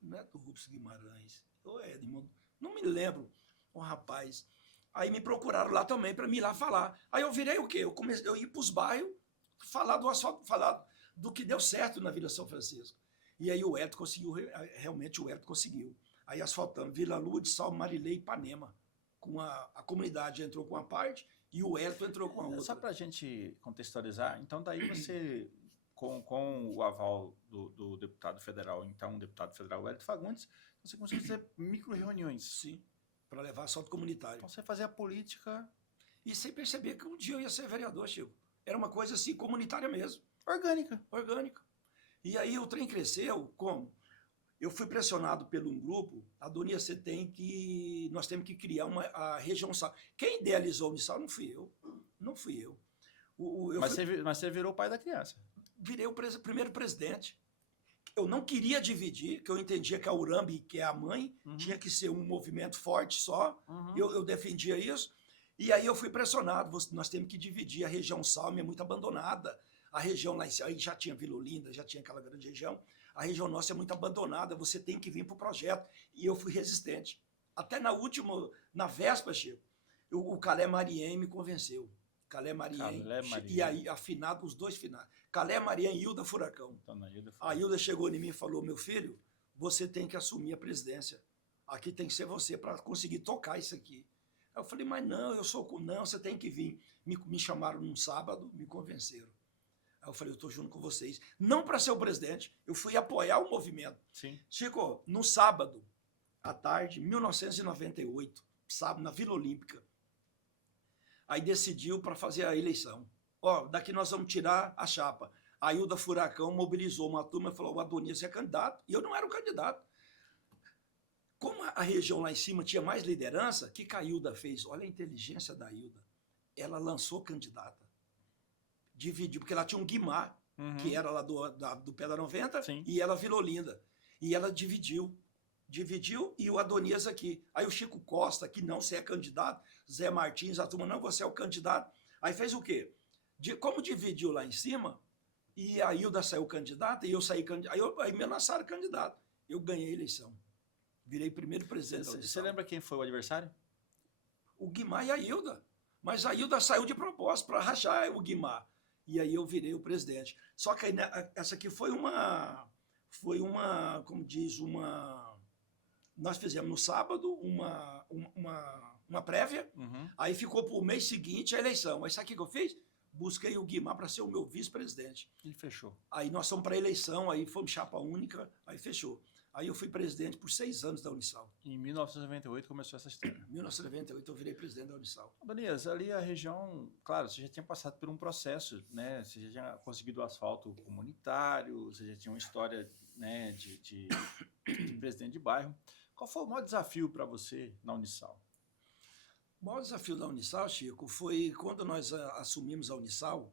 Não é do Rubens Guimarães. Ou é, irmão, não me lembro. Um rapaz. Aí me procuraram lá também para me ir lá falar. Aí eu virei o quê? Eu ia para os bairros falar do asfalto, falar do que deu certo na Vila São Francisco. E aí o Hélio conseguiu, realmente o Hélio conseguiu. Aí asfaltamos Vila Lourdes, Salmo Marilê e Ipanema. Com a comunidade entrou com uma parte e o Hélio entrou com a outra. Só para a gente contextualizar, então daí você, com o aval do deputado federal, então deputado federal Hélio Fagundes, você conseguiu fazer micro-reuniões. Sim, para levar asfalto comunitário. Então você fazia a política... E sem perceber que um dia eu ia ser vereador, Chico. Era uma coisa assim, comunitária mesmo. Orgânica. Orgânica. E aí o trem cresceu, como? Eu fui pressionado por um grupo, Adonias, nós temos que criar a região Sal. Quem idealizou o Unisal não fui eu. Não fui eu. Mas você virou o pai da criança. Virei o primeiro presidente. Eu não queria dividir, que eu entendia que a Urambi, que é a mãe, tinha que ser um movimento forte só. Eu defendia isso. E aí eu fui pressionado, nós temos que dividir, a região Salme é muito abandonada, a região lá em cima, aí já tinha Vila Olinda, já tinha aquela grande região, a região nossa é muito abandonada, você tem que vir para o projeto. E eu fui resistente. Até na véspera, Chico, o Calé Marien me convenceu. Calé Marien. E aí, os dois finais. Calé Marien e Hilda Furacão. Então, a Hilda chegou em mim e falou, meu filho, você tem que assumir a presidência. Aqui tem que ser você para conseguir tocar isso aqui. Eu falei, mas não, não, você tem que vir. Me chamaram num sábado, me convenceram. Aí eu falei, eu estou junto com vocês. Não para ser o presidente, eu fui apoiar o movimento. Sim. Chico, no sábado, à tarde, 1998, sábado, na Vila Olímpica, aí decidiu para fazer a eleição. Daqui nós vamos tirar a chapa. A Hilda Furacão mobilizou uma turma e falou, o Adonias é candidato. E eu não era o candidato. Como a região lá em cima tinha mais liderança, o que a Hilda fez? Olha a inteligência da Hilda. Ela lançou candidata. Dividiu, porque ela tinha um Guimar, que era lá do Pé da 90, Sim. E ela Vila Olinda. E ela dividiu. Dividiu e o Adonias aqui. Aí o Chico Costa, que não, você é candidato, Zé Martins, a turma, não, você é o candidato. Aí fez o quê? Como dividiu lá em cima, e a Hilda saiu candidata, e eu saí candidato, aí me lançaram candidato. Eu ganhei a eleição. Virei primeiro presidente. Você lembra quem foi o adversário? O Guimar e a Hilda. Mas a Hilda saiu de propósito para rachar o Guimar. E aí eu virei o presidente. Só que aí, essa aqui foi uma, como diz, nós fizemos no sábado uma prévia, aí ficou para o mês seguinte a eleição. Mas sabe o que eu fiz? Busquei o Guimar para ser o meu vice-presidente. E fechou. Aí nós fomos para a eleição, aí fomos chapa única, aí fechou. Aí eu fui presidente por 6 anos da Unisal. Em 1998 começou essa história. Em 1998 eu virei presidente da Unisal. Adonias, ali a região, claro, você já tinha passado por um processo, né? Você já tinha conseguido o asfalto comunitário, você já tinha uma história, né, de presidente de bairro. Qual foi o maior desafio para você na Unisal? O maior desafio da Unisal, Chico, foi quando nós assumimos a Unisal,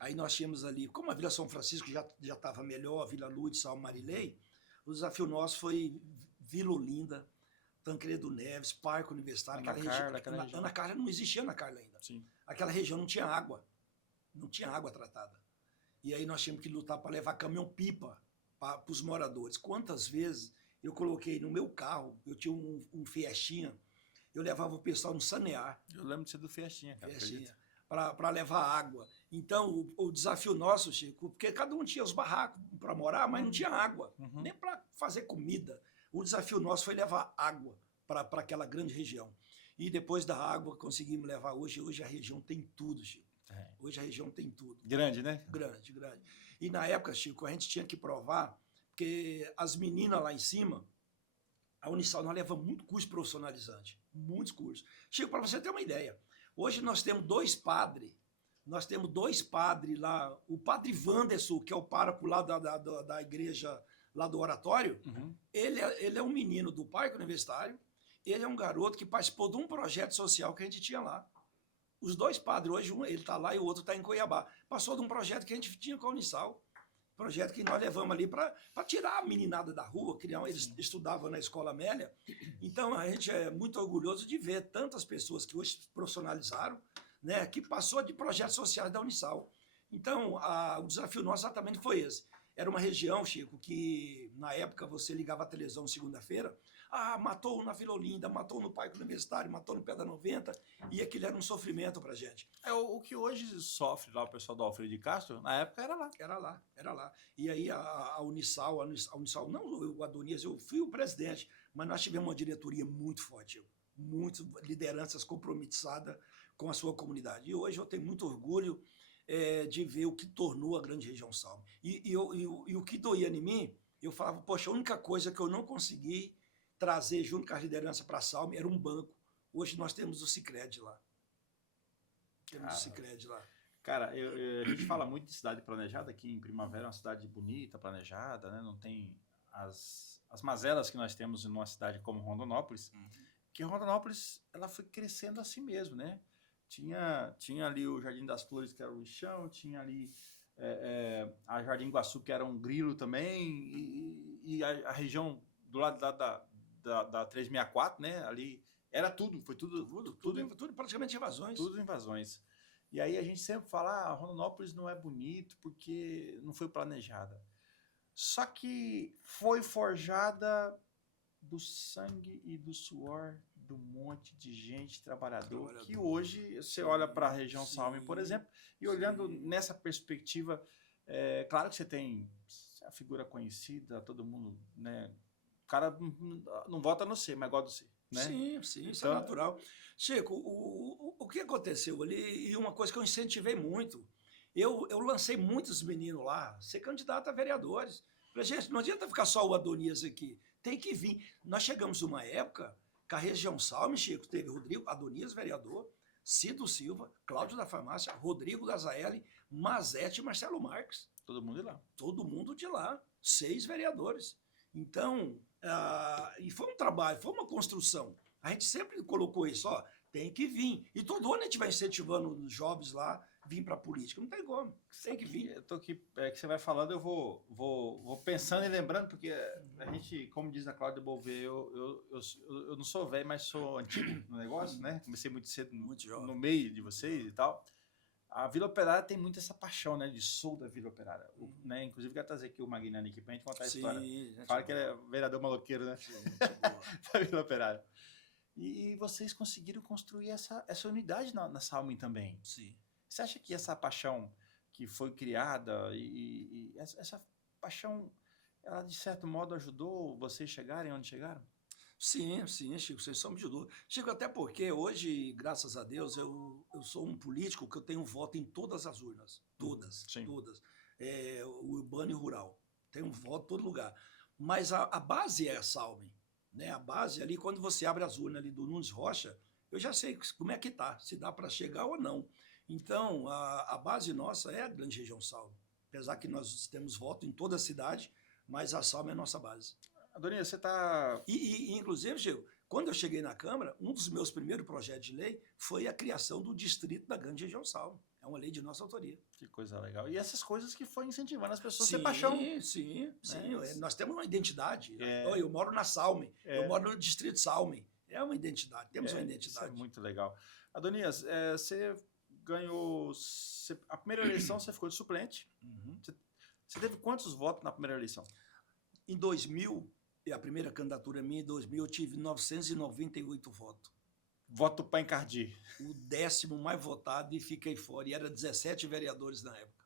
aí nós tínhamos ali, como a Vila São Francisco já estava melhor, a Vila Lourdes, Salmo Marilei, o desafio nosso foi Vila Olinda, Tancredo Neves, Parque Universitário, Ana Carla não existia Ana Carla ainda. Sim. Aquela região não tinha água tratada. E aí nós tínhamos que lutar para levar caminhão-pipa para os moradores. Quantas vezes eu coloquei no meu carro, eu tinha um Fiestinha, eu levava o pessoal no Sanear. Eu lembro de ser do Fiestinha, cara. Para levar água. Então, o desafio nosso, Chico, porque cada um tinha os barracos para morar, mas não tinha água, nem para fazer comida. O desafio nosso foi levar água para aquela grande região. E depois da água, conseguimos levar hoje. Hoje a região tem tudo, Chico. Hoje a região tem tudo. Grande, né? Grande. E na época, Chico, a gente tinha que provar, porque as meninas lá em cima, a Unisal nós leva muito curso profissionalizante. Muitos cursos. Chico, para você ter uma ideia, hoje nós temos dois padres lá, o padre Wanderson, que é o pároco lá da igreja, lá do oratório, ele é um menino do Parque Universitário, ele é um garoto que participou de um projeto social que a gente tinha lá. Os dois padres, hoje ele está lá e o outro está em Cuiabá. Passou de um projeto que a gente tinha com a Unisal. Projeto que nós levamos ali para tirar a meninada da rua, eles estudavam na Escola Amélia. Então, a gente é muito orgulhoso de ver tantas pessoas que hoje se profissionalizaram, né, que passou de projetos sociais da Unisal. Então, o desafio nosso exatamente foi esse. Era uma região, Chico, que na época você ligava a televisão segunda-feira, matou na Vila Olinda, matou no Parque Universitário, matou no Pé da 90, e aquilo era um sofrimento pra gente. O que hoje sofre lá o pessoal do Alfredo de Castro, na época era lá. Era lá. E aí a Unisal, não o Adonias, eu fui o presidente, mas nós tivemos uma diretoria muito forte, muito lideranças comprometizadas com a sua comunidade. E hoje eu tenho muito orgulho de ver o que tornou a grande região Salme. E o que doía em mim, eu falava, poxa, a única coisa que eu não consegui trazer junto com a liderança para a Salme era um banco. Hoje nós temos o Sicredi lá. Temos o Sicredi lá. Cara, a gente fala muito de cidade planejada, aqui em Primavera é uma cidade bonita, planejada, né? Não tem as mazelas que nós temos em uma cidade como Rondonópolis, que Rondonópolis ela foi crescendo assim mesmo, né? Tinha ali o Jardim das Flores, que era o lixão, tinha ali a Jardim Iguaçu, que era um grilo também, e a região do lado da 364, né? Ali era tudo, foi tudo praticamente invasões. Tudo invasões. E aí a gente sempre fala, Rondonópolis não é bonito porque não foi planejada. Só que foi forjada do sangue e do suor de um monte de gente trabalhador que hoje você olha para a região Salme, por exemplo, e olhando nessa perspectiva, claro que você tem a figura conhecida, todo mundo, né? O cara não vota no C, mas gosta do C. Né? Sim, então, isso é natural. Chico, o que aconteceu ali, e uma coisa que eu incentivei muito, eu lancei muitos meninos lá, ser candidato a vereadores. Falei, gente, não adianta ficar só o Adonias aqui, tem que vir. Nós chegamos numa época que a região Salme, Chico, teve Rodrigo Adonias, vereador, Cido Silva, Cláudio da Farmácia, Rodrigo Gazaelli, Mazete e Marcelo Marques. Todo mundo de lá. Todo mundo de lá, 6 vereadores. Então, e foi um trabalho, foi uma construção. A gente sempre colocou isso, tem que vir. E todo ano a gente vai incentivando os jovens lá a vir para a política. Não tem como, tem que vir. Eu tô aqui, que você vai falando, eu vou pensando e lembrando, porque a gente, como diz a Cláudia Bouvet, eu não sou velho, mas sou antigo no negócio, né? Comecei muito cedo no meio de vocês e tal. A Vila Operária tem muito essa paixão, né? Sou da Vila Operária. Né? Inclusive, quero trazer aqui o Magnani aqui pra gente contar a história. Fala que ele é vereador maloqueiro, né? Da Vila Operária. E vocês conseguiram construir essa unidade na Salme também. Sim. Você acha que essa paixão que foi criada e essa paixão, ela de certo modo ajudou vocês chegarem onde chegaram? Sim, Chico, vocês só me ajudou. Chico, até porque hoje, graças a Deus, eu sou um político que eu tenho voto em todas as urnas. Todas. O urbano e rural. Tenho voto em todo lugar. Mas a base é a Salme. Né? A base ali, quando você abre as urnas ali do Nunes Rocha, eu já sei como é que tá, se dá para chegar ou não. Então, a base nossa é a grande região Salme. Apesar que nós temos voto em toda a cidade, mas a Salme é a nossa base. Adonias, você está... Inclusive, Chico, quando eu cheguei na Câmara, um dos meus primeiros projetos de lei foi a criação do Distrito da Grande Região Salme. É uma lei de nossa autoria. Que coisa legal. E essas coisas que foi incentivando as pessoas a ter paixão. Sim. Nós temos uma identidade. Eu moro na Salme, eu moro no Distrito Salme. É uma identidade, temos uma identidade. Isso é muito legal. Adonias, você ganhou... A primeira eleição você ficou de suplente. Você teve quantos votos na primeira eleição? Em 2000... a primeira candidatura minha, em 2000, eu tive 998 votos. Voto para encardir. O 10º mais votado e fiquei fora. E era 17 vereadores na época.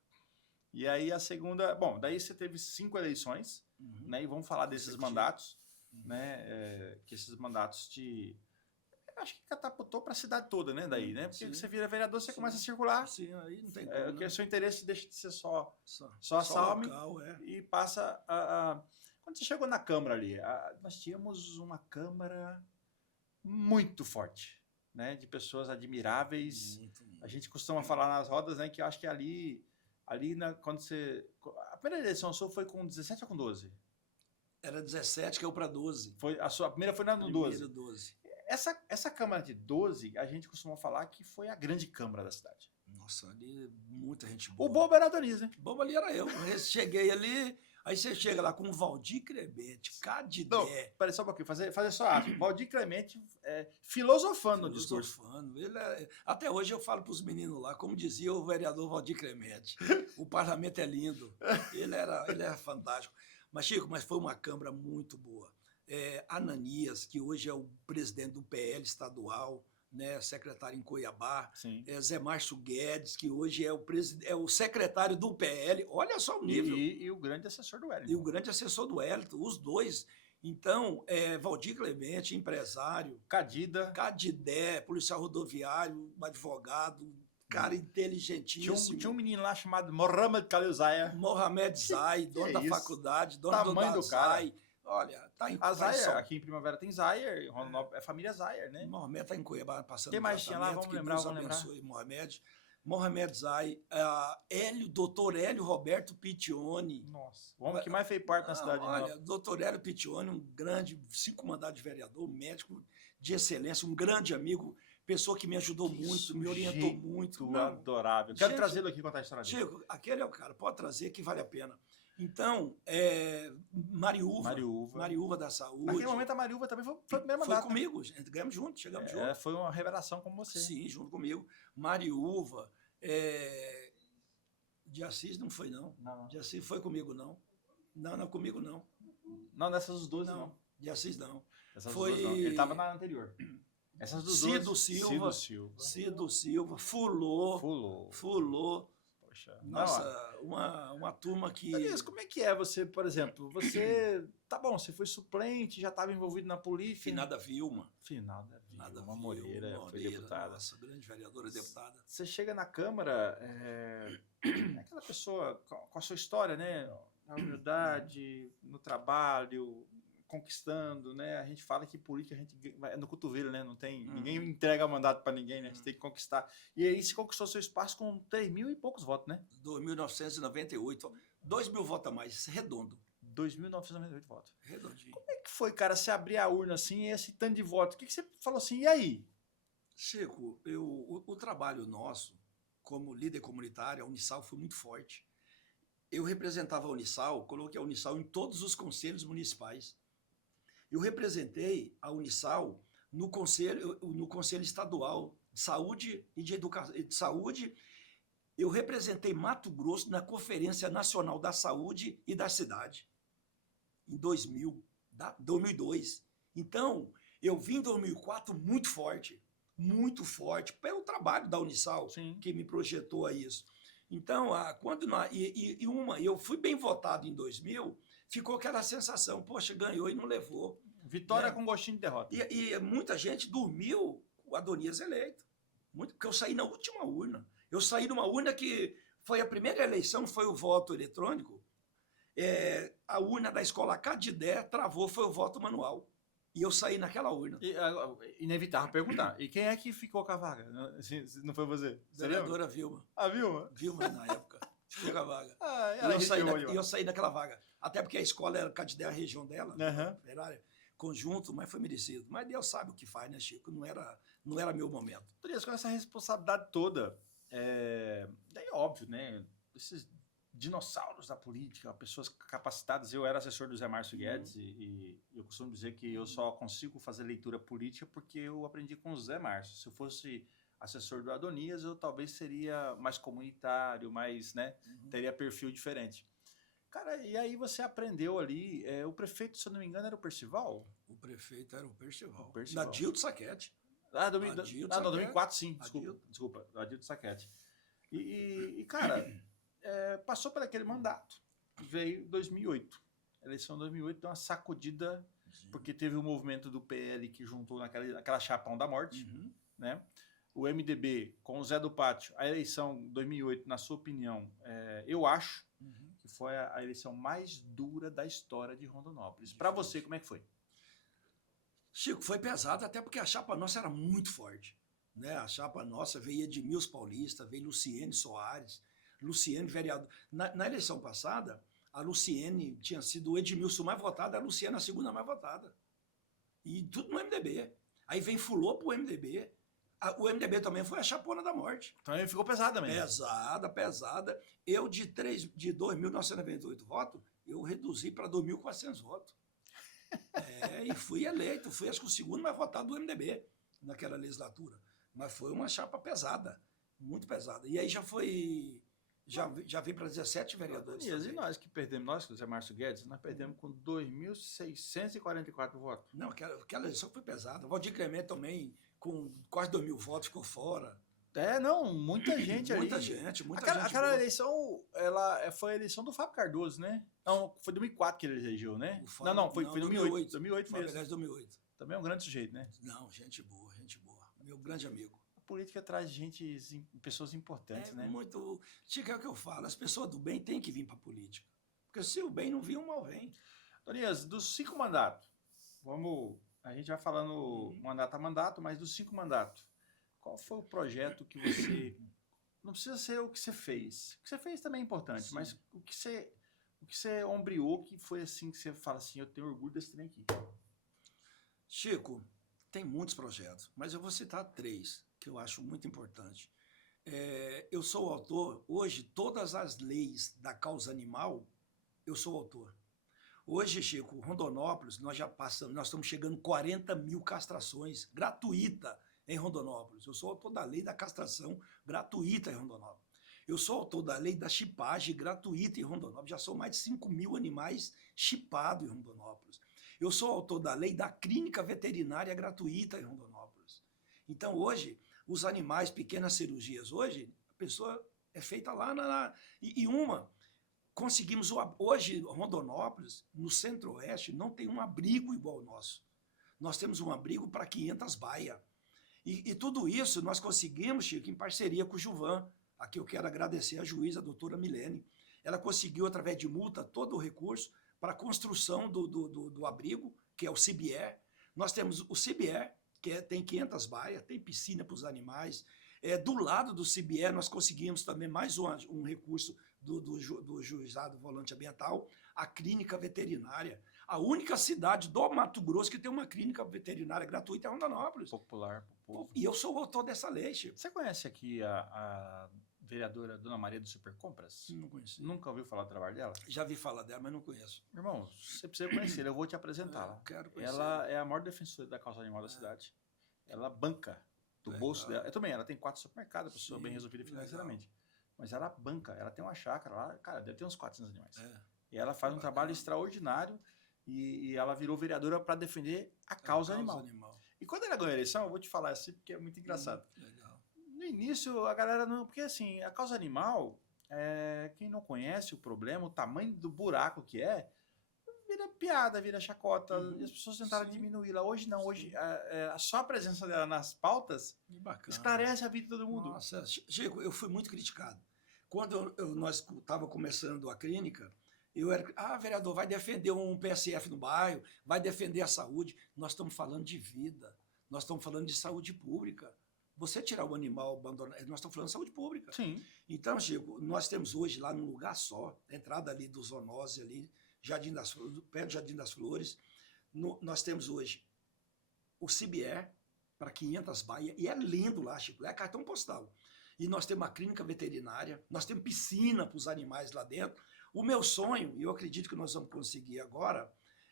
E aí a segunda... Bom, daí você teve 5 eleições, né? E vamos falar desses mandatos, né? Que esses mandatos acho que catapultou para a cidade toda, né? Daí, né? Porque você vira vereador, você começa a circular. Sim, aí não tem como. Porque o seu interesse deixa de ser só a Salme local, e passa a... Quando você chegou na Câmara ali, nós tínhamos uma Câmara muito forte, né? De pessoas admiráveis. Muito. A gente costuma falar nas rodas, né? Que eu acho que quando você... A primeira eleição sua foi com 17 ou com 12? Era 17, caiu para 12. A primeira foi no 12. 12. Essa Câmara de 12, a gente costuma falar que foi a grande Câmara da cidade. Nossa, ali muita gente boa. O bobo era Adonias, né? O bobo ali era eu. Eu cheguei ali, aí você chega lá com o Valdir Clemente, Cadidé. Não, peraí só um pouquinho, fazer só aspas. Valdir Clemente filosofando no discurso. Até hoje eu falo para os meninos lá, como dizia o vereador Valdir Clemente, o parlamento é lindo, ele era fantástico. Mas, Chico, foi uma Câmara muito boa. Ananias, que hoje é o presidente do PL estadual, né, secretário em Cuiabá, Zé Márcio Guedes, que hoje é o secretário do PL, olha só o nível. E o grande assessor do Wellington. E o grande assessor do Wellington, os dois. Então, Valdir Clemente, empresário, Cadidé, policial rodoviário, advogado, cara inteligentíssimo. Tinha um menino lá chamado Mohamed Khalil Zaya. Mohamed Zay, dono da faculdade, dono tamanho do Zay. Olha, tá em a Zayer, aqui em Primavera tem Zayer, é família Zayer, né? Mohamed está em Cuiabá passando. Quem mais tinha lá? Vamos lembrar. Mohamed Zay, doutor Hélio Roberto Piccioni. Nossa, o homem que mais fez parte na cidade. Olha, doutor Hélio Piccioni, um grande 5 mandados de vereador, um médico de excelência, um grande amigo, pessoa que me ajudou muito, me orientou muito. Adorável. Quero trazê-lo aqui contar a história dele. Chico, aquele é o cara, pode trazer que vale a pena. Então, Mariúva da Saúde. Naquele momento a Mariúva também foi o primeiro mandato. Foi comigo, gente, ganhamos juntos, chegamos juntos. Foi uma revelação como você. Sim, junto comigo. Mariúva, de Assis não foi, não. De Assis foi comigo, não. Não, comigo não. Não, dessas duas não. De Assis não. Foi... Duas, não. Ele estava na anterior. Essas duas. Cido Silva, Fulô. Nossa, uma turma que... Elias, como é que é você, por exemplo, você foi suplente, já estava envolvido na política. Finada Vilma Moreira, foi deputada. Nossa, grande vereadora e deputada. Você chega na Câmara, aquela pessoa com a sua história, né? Na humildade, no trabalho, conquistando, né? A gente fala que política a gente vai no cotovelo, né? Não tem, ninguém entrega mandato para ninguém, né? A gente tem que conquistar. E aí você conquistou seu espaço com 3.000 e poucos votos, né? 2.998, 2.000 votos a mais, redondo. 2.998 votos. Redondinho. Como é que foi, cara, você abrir a urna assim, e esse tanto de votos? O que você falou assim, e aí? Chico, o trabalho nosso, como líder comunitário, a Unisal foi muito forte. Eu representava a Unisal, coloquei a Unisal em todos os conselhos municipais. Eu representei a Unisal no Conselho Estadual de Saúde e de Saúde. Eu representei Mato Grosso na Conferência Nacional da Saúde e da Cidade, em 2002. Então, eu vim em 2004 muito forte, pelo trabalho da Unisal, que me projetou a isso. Então, eu fui bem votado em 2000, ficou aquela sensação, poxa, ganhou e não levou. Vitória, né? Com gostinho de derrota. E muita gente dormiu com o Adonias eleito. Porque eu saí na última urna. Eu saí numa urna que foi a primeira eleição, foi o voto eletrônico. A urna da escola Cadidé travou, foi o voto manual. E eu saí naquela urna. Inevitável perguntar. E quem é que ficou com a vaga? Não foi você? Vereadora Vilma. A Vilma? Vilma, na época. Ficou com a vaga. E eu saí naquela vaga. Até porque a escola era Cadidé, a região dela. Era conjunto, mas foi merecido. Mas Deus sabe o que faz, né, Chico? Não era meu momento. Elias, com essa responsabilidade toda, daí óbvio, né? Esses dinossauros da política, pessoas capacitadas. Eu era assessor do Zé Márcio Guedes e eu costumo dizer que eu só consigo fazer leitura política porque eu aprendi com o Zé Márcio. Se eu fosse assessor do Adonias, eu talvez seria mais comunitário, mais, né? Teria perfil diferente. Cara, e aí você aprendeu ali, o prefeito, se eu não me engano, era o Percival? O prefeito era o Percival. Da Dildo Saquete. 2004 sim, desculpa, Adildo Saquete. E cara, passou por aquele mandato, veio 2008. A eleição de 2008 deu uma sacudida, porque teve o movimento do PL que juntou naquela chapão da morte, né? O MDB com o Zé do Pátio, a eleição de 2008, na sua opinião, eu acho que foi a eleição mais dura da história de Rondonópolis. Para você, como é que foi? Chico, foi pesado, até porque a chapa nossa era muito forte, né? A chapa nossa veio Edmilson Paulista, veio Luciene Soares, Luciene vereador. Na eleição passada, a Luciene tinha sido o Edmilson mais votado, a Luciene a segunda mais votada. E tudo no MDB. Aí vem Fulô pro MDB, O MDB também foi a chapona da morte. Então ele ficou pesado também. Pesada. Eu, de 2.998 votos, eu reduzi para 2.400 votos. E fui eleito. Fui, acho que, o segundo mais votado do MDB naquela legislatura. Mas foi uma chapa pesada, muito pesada. E aí já veio para 17 vereadores. E nós que perdemos, nós, Zé Márcio Guedes, nós perdemos com 2.644 votos. Não, aquela eleição foi pesada. O Valdir Clemente também, com quase 2.000 votos, ficou fora. Muita gente ali. Muita gente. Aquela eleição, foi a eleição do Fábio Cardoso, né? Não, foi 2004 que ele elegeu, né? Foi 2008. 2008 mesmo. Verdade, 2008. Também é um grande sujeito, né? Não, gente boa. Meu grande amigo. A política traz pessoas importantes, né? Muito. Chico, é o que eu falo, as pessoas do bem têm que vir para a política. Porque se o bem não vir, o mal vem. Donias, dos 5 mandatos, a gente vai falando mandato a mandato, mas dos 5 mandatos, qual foi o projeto que você... Não precisa ser o que você fez. O que você fez também é importante, sim, mas o que você ombreou, que foi assim, que você fala assim, eu tenho orgulho desse trem aqui. Chico, tem muitos projetos, mas eu vou citar 3 que eu acho muito importante. Eu sou o autor, hoje, todas as leis da causa animal, eu sou o autor. Hoje, Chico, Rondonópolis, nós estamos chegando a 40 mil castrações gratuitas em Rondonópolis. Eu sou autor da lei da castração gratuita em Rondonópolis. Eu sou autor da lei da chipagem gratuita em Rondonópolis. Já são mais de 5 mil animais chipados em Rondonópolis. Eu sou autor da lei da clínica veterinária gratuita em Rondonópolis. Então, hoje, os animais, pequenas cirurgias, hoje, a pessoa é feita lá conseguimos, hoje, Rondonópolis, no centro-oeste, não tem um abrigo igual ao nosso. Nós temos um abrigo para 500 baias. E tudo isso nós conseguimos, Chico, em parceria com o Juvan. Aqui eu quero agradecer a juíza, a doutora Milene. Ela conseguiu, através de multa, todo o recurso para a construção do abrigo, que é o CIBIER. Nós temos o CIBIER, que tem 500 baias, tem piscina para os animais. Do lado do CIBIER, nós conseguimos também mais um recurso do Juizado Volante Ambiental, a clínica veterinária. A única cidade do Mato Grosso que tem uma clínica veterinária gratuita é Rondonópolis. Popular pro povo. E eu sou o autor dessa lei, Chico. Você conhece aqui a vereadora Dona Maria do Supercompras? Não conheci. Nunca ouviu falar do trabalho dela? Já vi falar dela, mas não conheço. Irmão, você precisa conhecer, eu vou te apresentá-la. Quero conhecer. Ela é a maior defensora da causa animal da cidade. Ela banca do bolso dela. Eu também, ela tem 4 supermercados, pessoa bem resolvida financeiramente. Mas ela banca, ela tem uma chácara lá, cara, deve ter uns 400 animais. E ela faz um trabalho extraordinário e ela virou vereadora para defender a causa animal. E quando ela ganhou a eleição, eu vou te falar assim, porque é muito engraçado. Legal. No início, a galera não... Porque assim, a causa animal, quem não conhece o problema, o tamanho do buraco que vira piada, vira chacota, e as pessoas tentaram diminuí-la. Hoje não, hoje só a presença dela nas pautas esclarece a vida de todo mundo. Nossa, Chico, eu fui muito criticado. Quando nós estávamos começando a clínica, eu era, vereador, vai defender um PSF no bairro, vai defender a saúde. Nós estamos falando de vida, nós estamos falando de saúde pública. Você tirar o animal abandonado, nós estamos falando de saúde pública. Sim. Então, Chico, nós temos hoje lá num lugar só, a entrada ali do Zoonose, ali, perto do Jardim das Flores, nós temos hoje o CIBIER para 500 baias, e é lindo lá, Chico, é cartão postal. E nós temos uma clínica veterinária, nós temos piscina para os animais lá dentro. O meu sonho, e eu acredito que nós vamos conseguir agora,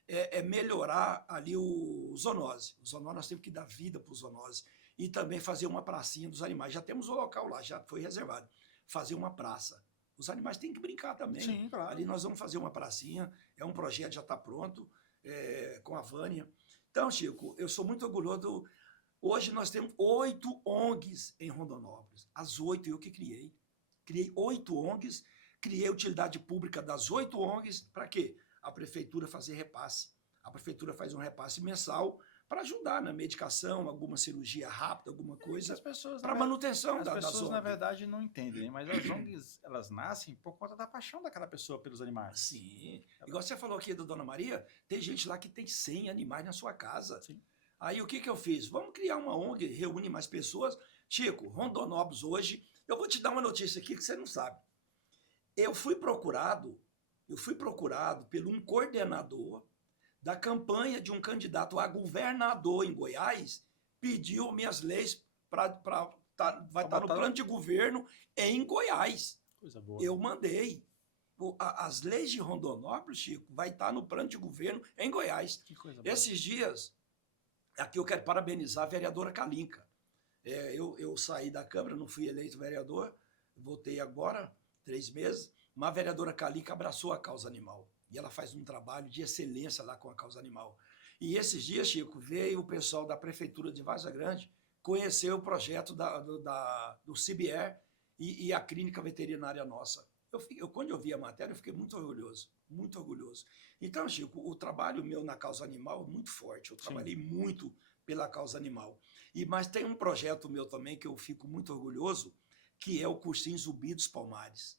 é melhorar ali o zoonose. O zoonose, nós temos que dar vida para o zoonose. E também fazer uma pracinha dos animais. Já temos o local lá, já foi reservado. Fazer uma praça. Os animais têm que brincar também. Sim, claro. Ali nós vamos fazer uma pracinha, é um projeto, já está pronto, com a Vânia. Então, Chico, eu sou muito orgulhoso. Hoje nós temos 8 ONGs em Rondonópolis. As 8 eu que criei. Criei 8 ONGs, criei utilidade pública das 8 ONGs. Para quê? A prefeitura fazer repasse. A prefeitura faz um repasse mensal para ajudar na medicação, alguma cirurgia rápida, alguma coisa, para manutenção das ONGs. As pessoas, na verdade, não entendem, mas as ONGs, elas nascem por conta da paixão daquela pessoa pelos animais. Sim. Igual você falou aqui da Dona Maria, tem gente lá que tem 100 animais na sua casa. Sim. Aí o que eu fiz? Vamos criar uma ONG, reúne mais pessoas. Chico, Rondonópolis hoje, eu vou te dar uma notícia aqui que você não sabe. Eu fui procurado por um coordenador da campanha de um candidato a governador em Goiás, pediu minhas leis vai estar no plano de governo em Goiás. Coisa boa. Eu mandei. As leis de Rondonópolis, Chico, vai estar no plano de governo em Goiás. Que coisa boa. Esses dias, aqui eu quero parabenizar a vereadora Kalinka. Eu saí da Câmara, não fui eleito vereador, voltei agora, 3 meses, mas a vereadora Kalinka abraçou a causa animal. E ela faz um trabalho de excelência lá com a causa animal. E esses dias, Chico, veio o pessoal da Prefeitura de Várzea Grande conhecer o projeto do CBR e a clínica veterinária nossa. Quando eu vi a matéria, eu fiquei muito orgulhoso, muito orgulhoso. Então, Chico, o trabalho meu na causa animal é muito forte. Eu trabalhei muito pela causa animal. Mas tem um projeto meu também que eu fico muito orgulhoso, que é o Cursinho Zumbi dos Palmares.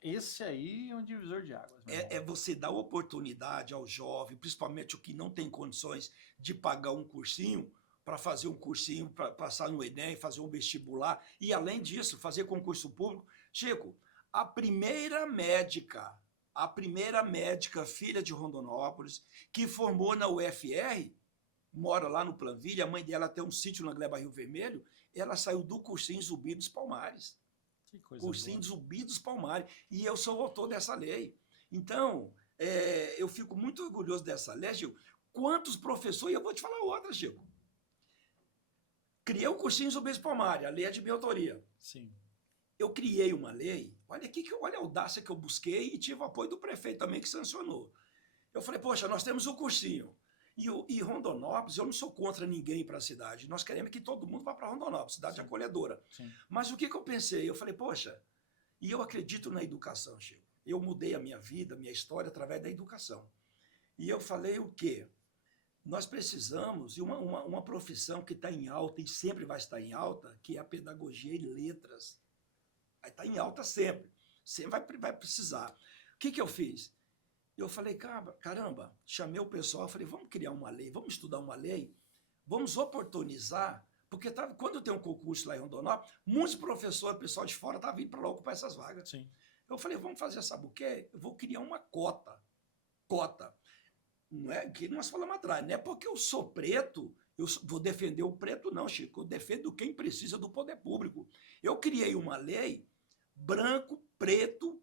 Esse aí é um divisor de águas. É você dar oportunidade ao jovem, principalmente o que não tem condições de pagar um cursinho, para fazer um cursinho, para passar no Enem, fazer um vestibular, e além disso, fazer concurso público. Chico, a primeira médica, filha de Rondonópolis, que formou na UFR, mora lá no Planvilha, a mãe dela tem um sítio na Gleba Rio Vermelho, ela saiu do Cursinho Zumbi dos Palmares. Cursinho Zumbi dos Palmares. E eu sou o autor dessa lei. Então, eu fico muito orgulhoso dessa lei, Chico. Quantos professores... E eu vou te falar outra, Chico. Criei o Cursinho Zumbi dos Palmares, a lei é de minha autoria. Sim. Eu criei uma lei, olha a audácia que eu busquei e tive o apoio do prefeito também que sancionou. Eu falei, poxa, nós temos o cursinho. E Rondonópolis, eu não sou contra ninguém para a cidade. Nós queremos que todo mundo vá para Rondonópolis, cidade acolhedora. Sim. Mas o que eu pensei? Eu falei, poxa, e eu acredito na educação, Chico. Eu mudei a minha vida, a minha história através da educação. E eu falei o quê? Nós precisamos de uma profissão que está em alta e sempre vai estar em alta, que é a pedagogia e letras. Vai estar em alta sempre. Sempre vai precisar. O que eu fiz? Eu falei, caramba, chamei o pessoal, falei, vamos criar uma lei, vamos estudar uma lei, vamos oportunizar, porque quando tem um concurso lá em Rondonópolis, muitos professores, pessoal de fora, estavam vindo para lá ocupar essas vagas. Sim. Eu falei, vamos fazer, sabe o quê? Eu vou criar uma cota. Cota. Não é que nós falamos atrás, não é porque eu sou preto, eu vou defender o preto, não, Chico. Eu defendo quem precisa do poder público. Eu criei uma lei, branco, preto,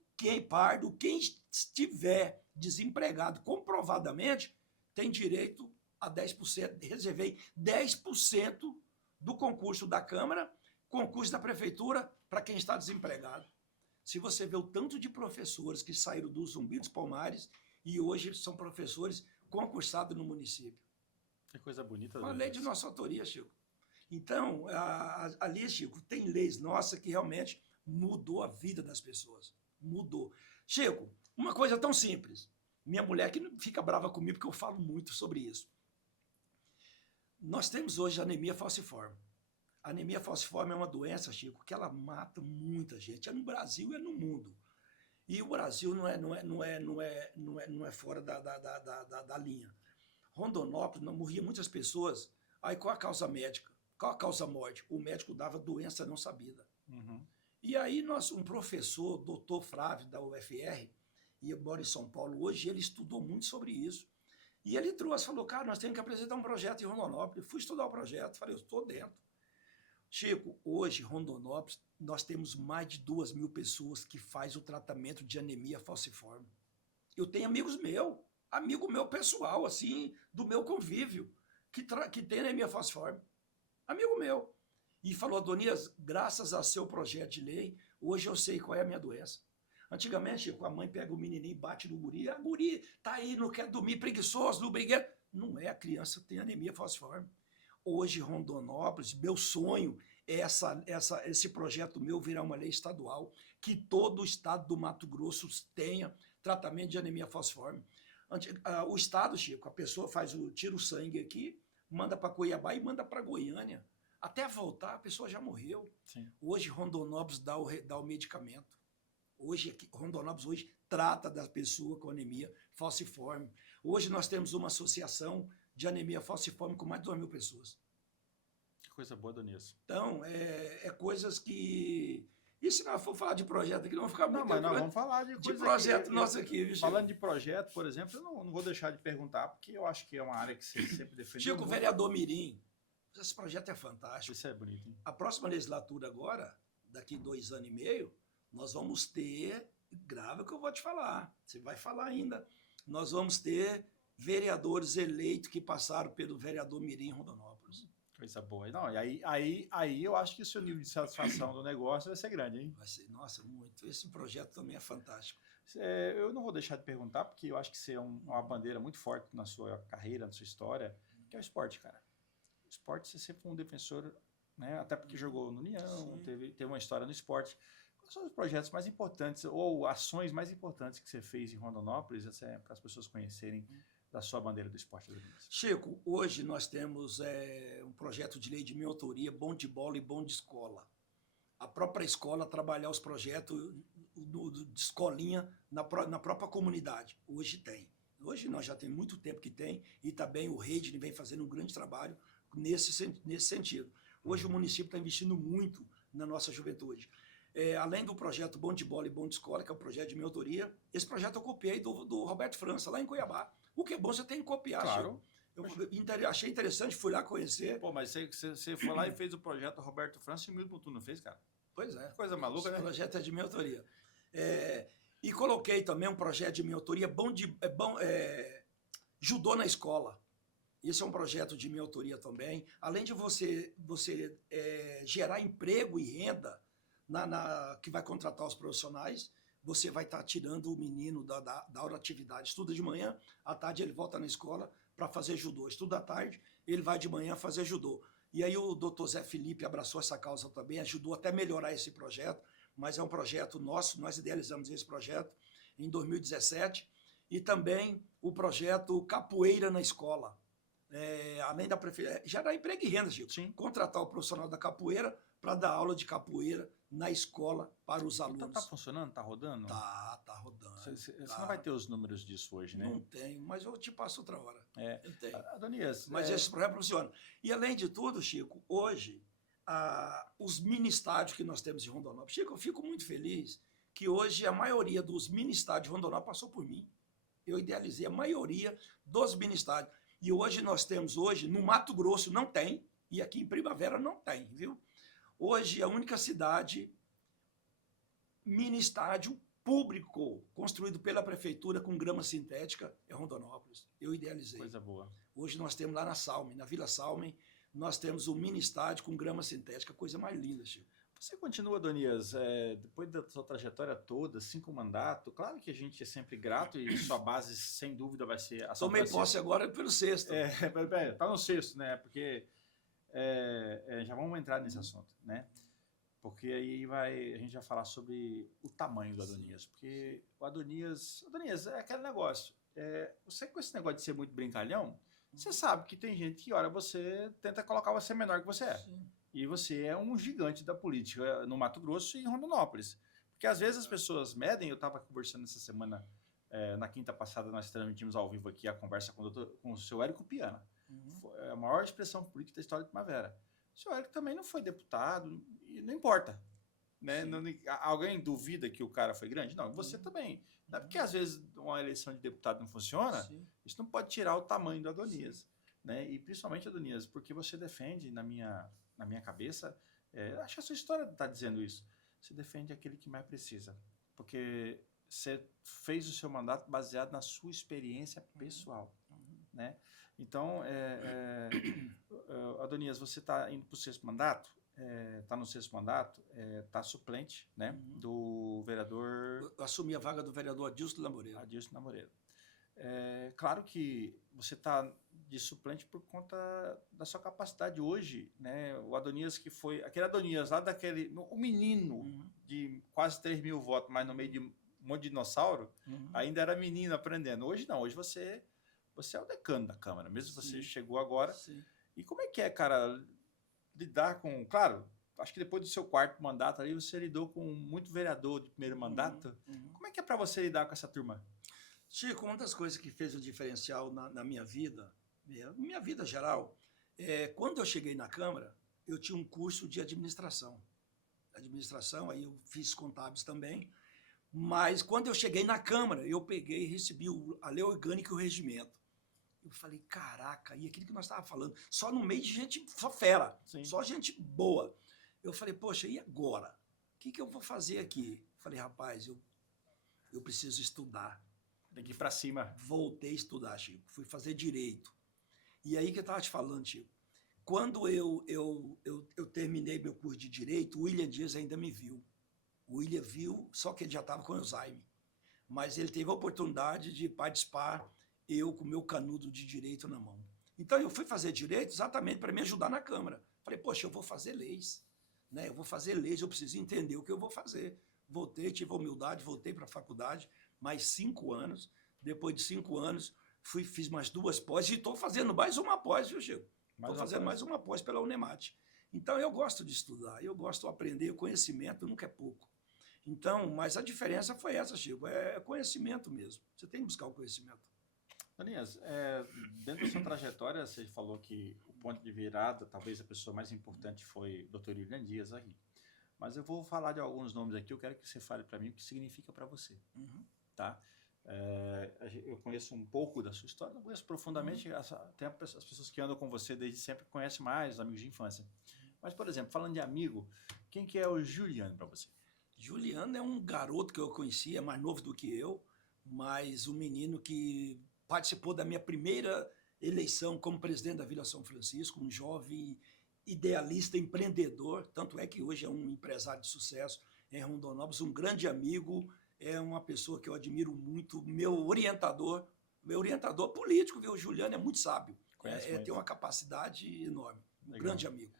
pardo, quem estiver desempregado comprovadamente tem direito a 10%. Reservei 10% do concurso da Câmara, concurso da Prefeitura para quem está desempregado. Se você vê o tanto de professores que saíram do Zumbi dos Palmares e hoje são professores concursados no município. Que coisa bonita. Uma lei de nossa autoria, Chico. Então, ali, Chico, tem leis nossas que realmente mudou a vida das pessoas. Mudou. Chico, uma coisa tão simples. Minha mulher que fica brava comigo porque eu falo muito sobre isso. Nós temos hoje anemia falciforme. A anemia falciforme é uma doença, Chico, que ela mata muita gente. É no Brasil e é no mundo. E o Brasil não é fora da linha. Rondonópolis, morria muitas pessoas. Aí qual a causa médica? Qual a causa morte? O médico dava doença não sabida. Uhum. E aí um professor, doutor Flávio, da UFR, e mora em São Paulo hoje, ele estudou muito sobre isso. E ele falou, cara, nós temos que apresentar um projeto em Rondonópolis. Fui estudar o projeto, falei, eu estou dentro. Chico, hoje, Rondonópolis, nós temos mais de 2.000 pessoas que fazem o tratamento de anemia falciforme. Eu tenho amigo meu pessoal, assim, do meu convívio, que tem anemia falciforme. Amigo meu. E falou, Adonias, graças a seu projeto de lei, hoje eu sei qual é a minha doença. Antigamente, Chico, a mãe pega o menininho e bate no guri. A guri tá aí, não quer dormir, preguiçoso, no brigueiro. Não é, a criança tem anemia falciforme. Hoje, Rondonópolis, meu sonho é esse projeto meu virar uma lei estadual, que todo o estado do Mato Grosso tenha tratamento de anemia falciforme. O estado, Chico, a pessoa tira o sangue aqui, manda para Cuiabá e manda para Goiânia. Até voltar, a pessoa já morreu. Sim. Hoje, Rondonópolis dá o medicamento. Rondonópolis hoje trata da pessoa com anemia falciforme. Hoje nós temos uma associação de anemia falciforme com mais de 2.000 pessoas. Que coisa boa, Adonias. Então, coisas que... E se nós for falar de projeto aqui, não vamos ficar muito... Não, mas nós vamos falar de coisa projeto nosso aqui. Viu, falando de projeto, por exemplo, eu não vou deixar de perguntar, porque eu acho que é uma área que você sempre defendeu. Chico, o vereador Mirim, Esse projeto é fantástico. Isso é bonito, hein? A próxima legislatura agora, daqui 2 anos e meio, nós vamos ter, grave o que eu vou te falar, você vai falar ainda, nós vamos ter vereadores eleitos que passaram pelo vereador Mirim em Rondonópolis. Coisa boa. Não, e aí eu acho que o seu nível de satisfação do negócio vai ser grande, hein? Vai ser, nossa, muito. Esse projeto também é fantástico. Eu não vou deixar de perguntar, porque eu acho que você é uma bandeira muito forte na sua carreira, na sua história, que é o esporte, cara. O esporte, você sempre foi um defensor, né? Até porque jogou no União, teve uma história no esporte. Quais são os projetos mais importantes ou ações mais importantes que você fez em Rondonópolis, para as pessoas conhecerem da sua bandeira do esporte? Chico, hoje nós temos um projeto de lei de minha autoria, bom de bola e bom de escola. A própria escola trabalhar os projetos de escolinha na própria comunidade. Hoje tem. Hoje nós já tem muito tempo que tem, e também o Reidney vem fazendo um grande trabalho nesse sentido. Hoje o município está investindo muito na nossa juventude. Além do projeto Bom de Bola e Bom de Escola, que é um projeto de minha autoria, esse projeto eu copiei do Roberto França, lá em Cuiabá. O que é bom, você tem que copiar. Claro. Eu achei interessante, fui lá conhecer. Pô, mas você foi lá e fez o projeto Roberto França e o Milton tu não fez, cara? Pois é. Coisa maluca, né? Esse projeto é de minha autoria. E coloquei também um projeto de minha autoria, judô na escola. Esse é um projeto de minha autoria também. Além de você gerar emprego e renda que vai contratar os profissionais, você vai estar tirando o menino da hora de atividade. Estuda de manhã, à tarde ele volta na escola para fazer judô. Estuda à tarde, ele vai de manhã fazer judô. E aí o doutor Zé Felipe abraçou essa causa também, ajudou até a melhorar esse projeto, mas é um projeto nosso, nós idealizamos esse projeto em 2017, e também o projeto Capoeira na Escola. Além da prefeitura, gerar emprego e renda, Chico. Sim. Contratar o profissional da capoeira para dar aula de capoeira na escola para os alunos. Tá funcionando? Tá rodando? Tá rodando. Você não vai ter os números disso hoje, né? Não tenho, mas eu te passo outra hora. Eu tenho. Adonias, mas esse projeto funciona. E além de tudo, Chico, hoje, os mini estádios que nós temos em Rondonópolis, Chico, eu fico muito feliz que hoje a maioria dos mini estádios de Rondonópolis passou por mim. Eu idealizei a maioria dos mini estádios. E hoje nós temos, no Mato Grosso não tem, e aqui em Primavera não tem, viu? Hoje a única cidade mini estádio público construído pela prefeitura com grama sintética é Rondonópolis. Eu idealizei. Coisa boa. Hoje nós temos lá na Vila Salmen, nós temos um mini estádio com grama sintética, coisa mais linda, Chico. Você continua, Adonias, depois da sua trajetória toda, 5 mandatos, claro que a gente é sempre grato e sua base, sem dúvida, vai ser... Tomei posse agora pelo 6º. Tá no 6º, né? Porque já vamos entrar nesse assunto, né? Porque aí a gente vai falar sobre o tamanho do Adonias. Porque o Adonias é aquele negócio. Você com esse negócio de ser muito brincalhão, você sabe que tem gente que, olha, você tenta colocar você menor que você é. Sim. E você é um gigante da política no Mato Grosso e em Rondonópolis. Porque às vezes as pessoas medem, eu estava conversando essa semana, na quinta passada nós transmitimos ao vivo aqui a conversa com o seu Érico Piana. Foi a maior expressão política da história de Primavera. O seu Érico também não foi deputado, e não importa. Né? Alguém duvida que o cara foi grande? Não, você também. Não é porque às vezes uma eleição de deputado não funciona, isso não pode tirar o tamanho do Adonias. Né? E principalmente, Adonias, porque você defende, na minha cabeça, acho que a sua história está dizendo isso, você defende aquele que mais precisa. Porque você fez o seu mandato baseado na sua experiência pessoal. Né? Então, Adonias, você está indo para o 6º mandato, está no 6º mandato, está suplente, né, do vereador... Eu assumi a vaga do vereador Adilson Lamoreiro. Claro que você está de suplente por conta da sua capacidade hoje, né? O Adonias que foi... Aquele Adonias lá o menino de quase 3 mil votos, mas no meio de um monte de dinossauro, ainda era menino aprendendo. Hoje não, hoje você é o decano da Câmara, mesmo você chegou agora. Sim. E como é que é, cara, lidar com... Claro, acho que depois do seu 4º mandato ali, você lidou com muito vereador de primeiro mandato. Como é que é para você lidar com essa turma? Chico, uma das coisas que fez o diferencial na minha vida geral, quando eu cheguei na Câmara, eu tinha um curso de administração. Aí eu fiz contábeis também, mas quando eu cheguei na Câmara, eu peguei e recebi a lei orgânica e o regimento. Eu falei, caraca, e aquilo que nós estávamos falando, só no meio de gente, só fera, Sim. só gente boa. Eu falei, poxa, e agora? O que eu vou fazer aqui? Falei, rapaz, eu preciso estudar. Tem que ir para cima. Voltei a estudar, Chico. Fui fazer direito. E aí que eu estava te falando, Chico, quando eu terminei meu curso de direito, o William Dias ainda me viu. O William viu, só que ele já estava com Alzheimer. Mas ele teve a oportunidade de participar, eu com o meu canudo de direito na mão. Então eu fui fazer direito exatamente para me ajudar na Câmara. Falei, poxa, eu vou fazer leis, né? Eu vou fazer leis, eu preciso entender o que eu vou fazer. Voltei, tive a humildade, voltei para a faculdade, mais 5 anos. Depois de 5 anos, fiz mais 2 pós e estou fazendo mais uma pós, viu, Chico? Estou fazendo mais uma pós pela Unemate. Então eu gosto de estudar, eu gosto de aprender, conhecimento nunca é pouco. Então, mas a diferença foi essa, Chico, é conhecimento mesmo. Você tem que buscar o conhecimento. Danias, dentro da sua trajetória, você falou que o ponto de virada, talvez a pessoa mais importante foi o Dr. William Dias aqui. Mas eu vou falar de alguns nomes aqui, eu quero que você fale para mim o que significa para você. Uhum. Tá? Eu conheço um pouco da sua história, não conheço profundamente, até as pessoas que andam com você desde sempre conhecem mais, os amigos de infância. Mas, por exemplo, falando de amigo, quem que é o Juliano para você? Juliano é um garoto que eu conheci, é mais novo do que eu, mas um menino que participou da minha primeira eleição como presidente da Vila São Francisco, um jovem idealista, empreendedor, tanto é que hoje é um empresário de sucesso em Rondonópolis, um grande amigo, é uma pessoa que eu admiro muito, meu orientador político, viu? O Juliano é muito sábio, tem uma capacidade enorme, um grande amigo.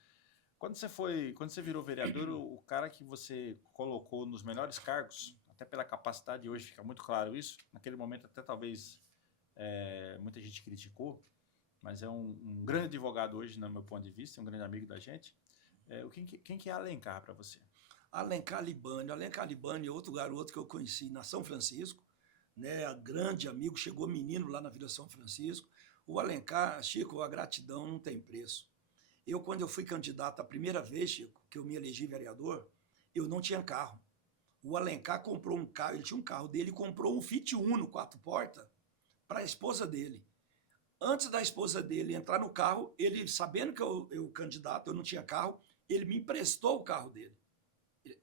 Quando você virou vereador, o cara que você colocou nos melhores cargos, até pela capacidade, hoje fica muito claro isso, naquele momento até talvez muita gente criticou, mas é um grande advogado hoje, no meu ponto de vista, um grande amigo da gente. Quem que é Alencar para você? Alencar Libânio é outro garoto que eu conheci na São Francisco, né? Grande amigo, chegou menino lá na Vila São Francisco. O Alencar, Chico, a gratidão não tem preço. Quando eu fui candidato a primeira vez, Chico, que eu me elegi vereador, eu não tinha carro. O Alencar comprou um carro, ele tinha um carro dele, comprou um Fit Uno 4 portas para a esposa dele. Antes da esposa dele entrar no carro, ele, sabendo que eu candidato, eu não tinha carro, ele me emprestou o carro dele.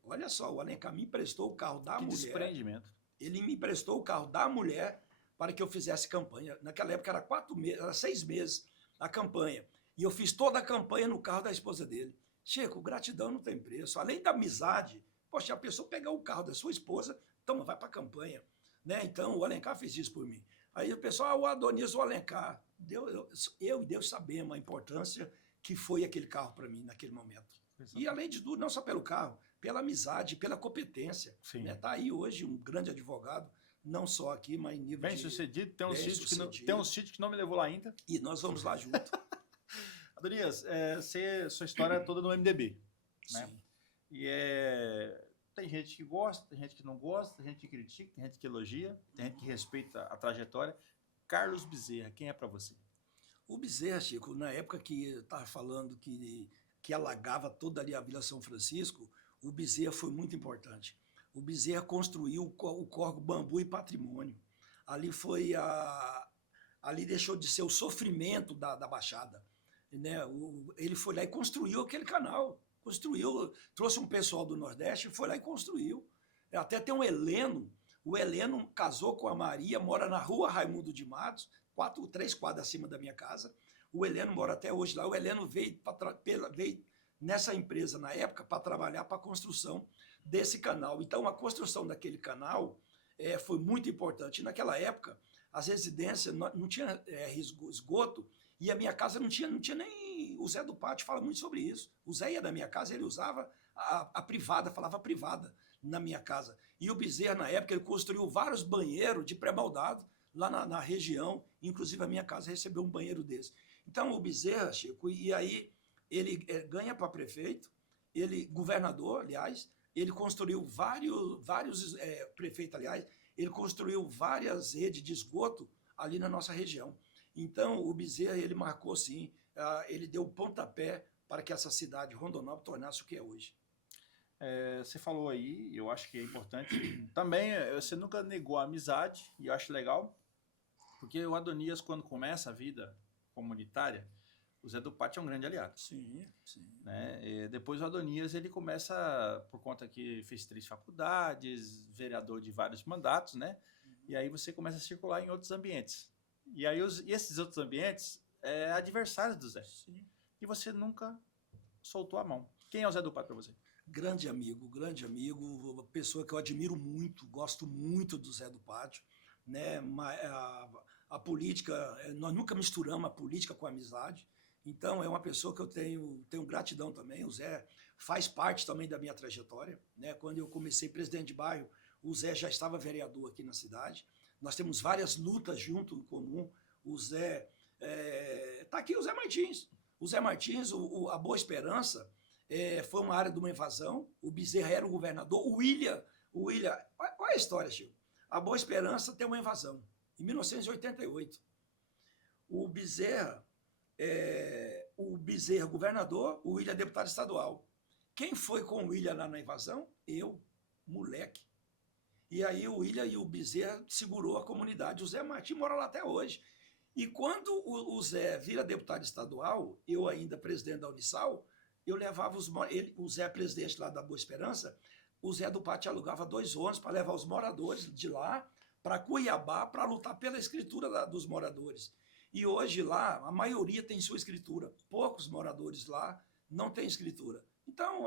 Olha só, o Alencar me emprestou o carro da mulher. Que desprendimento. Ele me emprestou o carro da mulher para que eu fizesse campanha. Naquela época era 6 meses a campanha. E eu fiz toda a campanha no carro da esposa dele. Chico, gratidão não tem preço. Além da amizade, poxa, a pessoa pegar o carro da sua esposa, então vai para a campanha. Né? Então, o Alencar fez isso por mim. Aí o pessoal, o Adonias, o Alencar. Eu e Deus sabemos a importância que foi aquele carro para mim naquele momento. Exato. E além de tudo, não só pelo carro, pela amizade, pela competência. Né? Tá aí hoje um grande advogado, não só aqui, mas em nível bem sucedido, tem um sítio que não me levou lá ainda. E nós vamos lá junto. Adonias, sua história é toda no MDB. Né? Sim. E tem gente que gosta, tem gente que não gosta, tem gente que critica, tem gente que elogia, tem gente que respeita a trajetória. Carlos Bezerra, quem é para você? O Bezerra, Chico, na época que eu estava falando que alagava toda ali a Vila São Francisco, o Bezerra foi muito importante. O Bezerra construiu o Córrego Bambu e Patrimônio. Ali deixou de ser o sofrimento da Baixada. Né? Ele foi lá e construiu aquele canal. Trouxe um pessoal do Nordeste, foi lá e construiu. Até tem um Heleno. O Heleno casou com a Maria, mora na rua Raimundo de Matos, 3 quadras acima da minha casa. O Heleno mora até hoje lá. O Heleno veio nessa empresa, na época, para trabalhar para a construção desse canal. Então, a construção daquele canal foi muito importante. E naquela época, as residências não tinham esgoto, e a minha casa não tinha nem... O Zé do Pátio fala muito sobre isso. O Zé ia da minha casa, ele usava a privada, falava privada na minha casa. E o Bezerra, na época, ele construiu vários banheiros de pré-baldado lá na região. Inclusive, a minha casa recebeu um banheiro desse. Então, o Bezerra, Chico, e aí ele ganha para prefeito, governador, aliás, ele construiu vários prefeitos, aliás, ele construiu várias redes de esgoto ali na nossa região. Então, o Bezerra, ele marcou, sim, ele deu o pontapé para que essa cidade, Rondonópolis, tornasse o que é hoje. Você falou aí, eu acho que é importante, também você nunca negou a amizade, e eu acho legal, Porque o Adonias, quando começa a vida comunitária, o Zé do Pátio é um grande aliado. Sim, sim. Né? E depois o Adonias, ele começa, por conta que fez 3 faculdades, vereador de vários mandatos, né? E aí você começa a circular em outros ambientes. E aí esses outros ambientes é adversários do Zé. Sim. E você nunca soltou a mão. Quem é o Zé do Pátio para você? Grande amigo, uma pessoa que eu admiro muito, gosto muito do Zé do Pátio, né? A política, nós nunca misturamos a política com a amizade, então é uma pessoa que eu tenho gratidão também. O Zé faz parte também da minha trajetória, né? Quando eu comecei presidente de bairro, o Zé já estava vereador aqui na cidade, nós temos várias lutas junto em comum. O Zé, tá aqui o Zé Martins. O Zé Martins, a Boa Esperança, foi uma área de uma invasão, o Bezerra era o governador, o William, olha a história, Chico. A Boa Esperança tem uma invasão, em 1988. O Bezerra governador, o William deputado estadual. Quem foi com o William lá na invasão? Eu, moleque. E aí o William e o Bezerra segurou a comunidade. O Zé Martins mora lá até hoje. E quando o Zé vira deputado estadual, eu ainda presidente da Unisal, eu levava o Zé presidente lá da Boa Esperança, o Zé do Pátio alugava 2 ônibus para levar os moradores de lá para Cuiabá para lutar pela escritura dos moradores. E hoje lá, a maioria tem sua escritura. Poucos moradores lá não têm escritura. Então,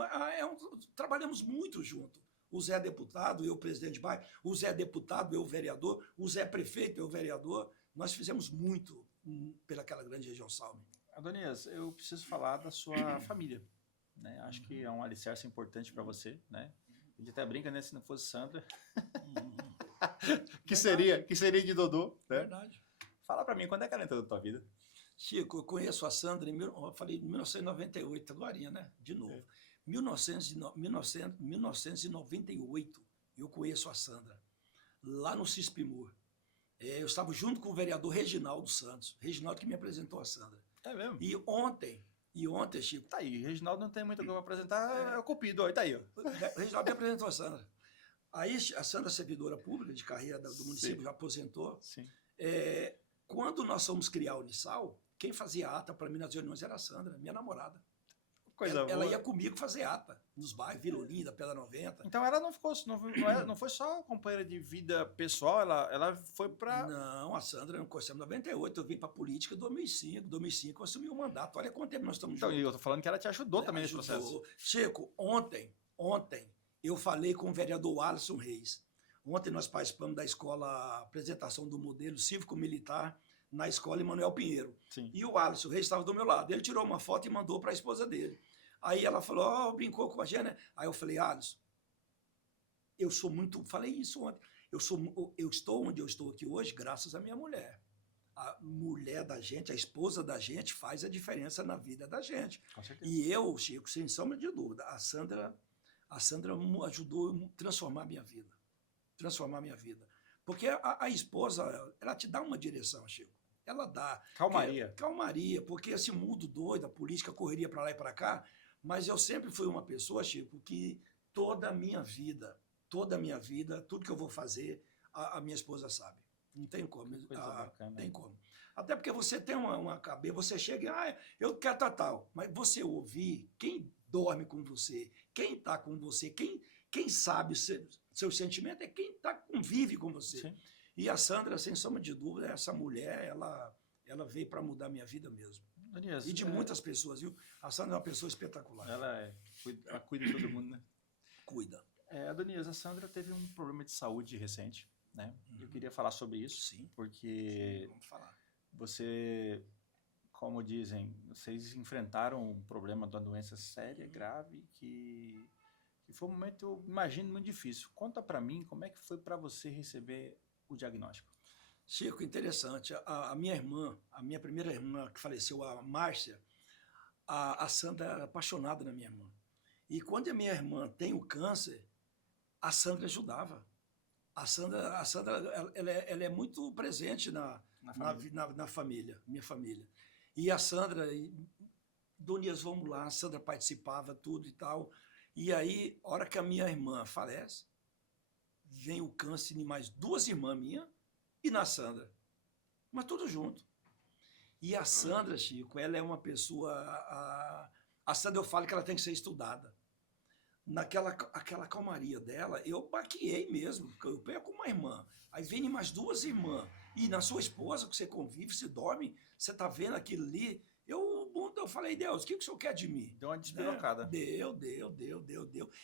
trabalhamos muito junto. O Zé deputado, eu presidente de bairro, o Zé deputado, eu vereador, o Zé prefeito, eu vereador. Nós fizemos muito pelaquela grande região Salme. Adonias, eu preciso falar da sua família. Né? Acho que é um alicerce importante para você. Né? A gente até brinca, né? Se não fosse Sandra. que seria de Dodô. Né? Verdade. Fala para mim, quando é que ela entrou na tua vida? Chico, eu conheço a Sandra em 1998, agora, né? De novo. 1998, eu conheço a Sandra, lá no Cispimur. Eu estava junto com o vereador Reginaldo Santos. Reginaldo que me apresentou a Sandra. É mesmo? E ontem, Chico... Tá aí, Reginaldo não tem muito o que eu apresentar, é o Cupido, ó, tá aí. Ó. O Reginaldo me apresentou a Sandra. Aí a Sandra, servidora pública de carreira do município, já aposentou. Sim. Quando nós fomos criar a Unisal, quem fazia ata para mim nas reuniões era a Sandra, minha namorada. Ela ia comigo fazer ata nos bairros, Vila Olinda, Pedra 90. Então ela não foi só companheira de vida pessoal, ela foi para... Não, a Sandra, nós conhecemos em 98, eu vim para a política em 2005. 2005 eu assumi o mandato. Olha quanto tempo nós estamos juntos. Então, eu tô falando que ela te ajudou também nesse processo. Chico, ontem, eu falei com o vereador Alisson Reis. Ontem nós participamos da escola, apresentação do modelo cívico-militar na escola Emanuel Pinheiro. Sim. E o Alisson Reis estava do meu lado. Ele tirou uma foto e mandou para a esposa dele. Aí ela falou, brincou com a gente, né? Aí eu falei, Alisson, falei isso ontem, eu estou onde eu estou aqui hoje graças à minha mulher. A mulher da gente, a esposa da gente faz a diferença na vida da gente. Com certeza. E eu, Chico, sem sombra de dúvida, a Sandra ajudou a transformar a minha vida. Porque a esposa, ela te dá uma direção, Chico. Ela dá. Calmaria, porque esse mundo doido, a política correria para lá e para cá, mas eu sempre fui uma pessoa, Chico, que toda a minha vida, tudo que eu vou fazer, a minha esposa sabe. Não tem como. Tem como. Até porque você tem uma cabeça, você chega e, eu quero tal. Mas você ouvir quem dorme com você, quem está com você, quem sabe seu sentimento é quem convive com você. Sim. E a Sandra, sem sombra de dúvida, essa mulher, ela veio para mudar a minha vida mesmo. Donias, E de muitas pessoas, viu? A Sandra é uma pessoa espetacular. Ela cuida de todo mundo, né? Cuida. Adonias, a Sandra teve um problema de saúde recente, né? Eu queria falar sobre isso. Sim. Porque Sim, vamos falar. Você, como dizem, vocês enfrentaram um problema de uma doença séria, grave, que foi um momento, eu imagino, muito difícil. Conta para mim como é que foi para você receber o diagnóstico. Chico, interessante. A minha irmã, a minha primeira irmã que faleceu, a Márcia, a Sandra era apaixonada na minha irmã. E quando a minha irmã tem o câncer, a Sandra ajudava. A Sandra ela é muito presente na família, minha família. E a Sandra, Donias, vamos lá, a Sandra participava, tudo e tal. E aí, a hora que a minha irmã falece, vem o câncer em mais 2 irmãs minhas e na Sandra. mas tudo junto. E a Sandra, Chico, ela é uma pessoa... A Sandra, eu falo que ela tem que ser estudada. Aquela calmaria dela, eu baqueei mesmo, porque eu pego uma irmã, aí vem mais 2 irmãs, e na sua esposa, que você convive, você dorme, você tá vendo aquilo ali, eu falei, Deus, o que o senhor quer de mim? Deu uma despirocada. Deu.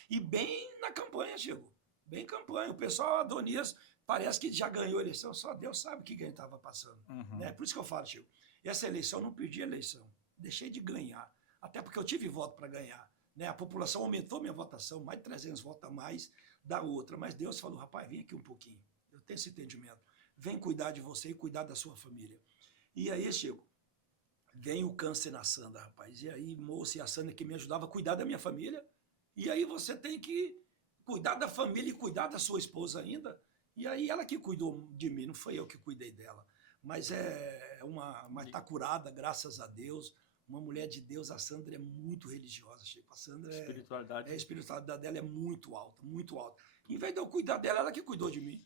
E bem na campanha, Chico, bem campanha. O pessoal, Adonias, parece que já ganhou a eleição, só Deus sabe o que ele estava passando. Né? Por isso que eu falo, Chico, essa eleição, eu não perdi a eleição, deixei de ganhar, até porque eu tive voto para ganhar. Né? A população aumentou minha votação, mais de 300 votos a mais da outra, mas Deus falou, rapaz, vem aqui um pouquinho, eu tenho esse entendimento, vem cuidar de você e cuidar da sua família. E aí, Chico, vem o câncer na Sandra, rapaz, e aí, moça, e a Sandra que me ajudava a cuidar da minha família, e aí você tem que cuidar da família e cuidar da sua esposa ainda, e aí ela que cuidou de mim, não foi eu que cuidei dela, mas mas tá curada, graças a Deus. Uma mulher de Deus, a Sandra é muito religiosa, Chico. A Sandra a espiritualidade dela é muito alta, muito alta. Em vez de eu cuidar dela, ela que cuidou de mim.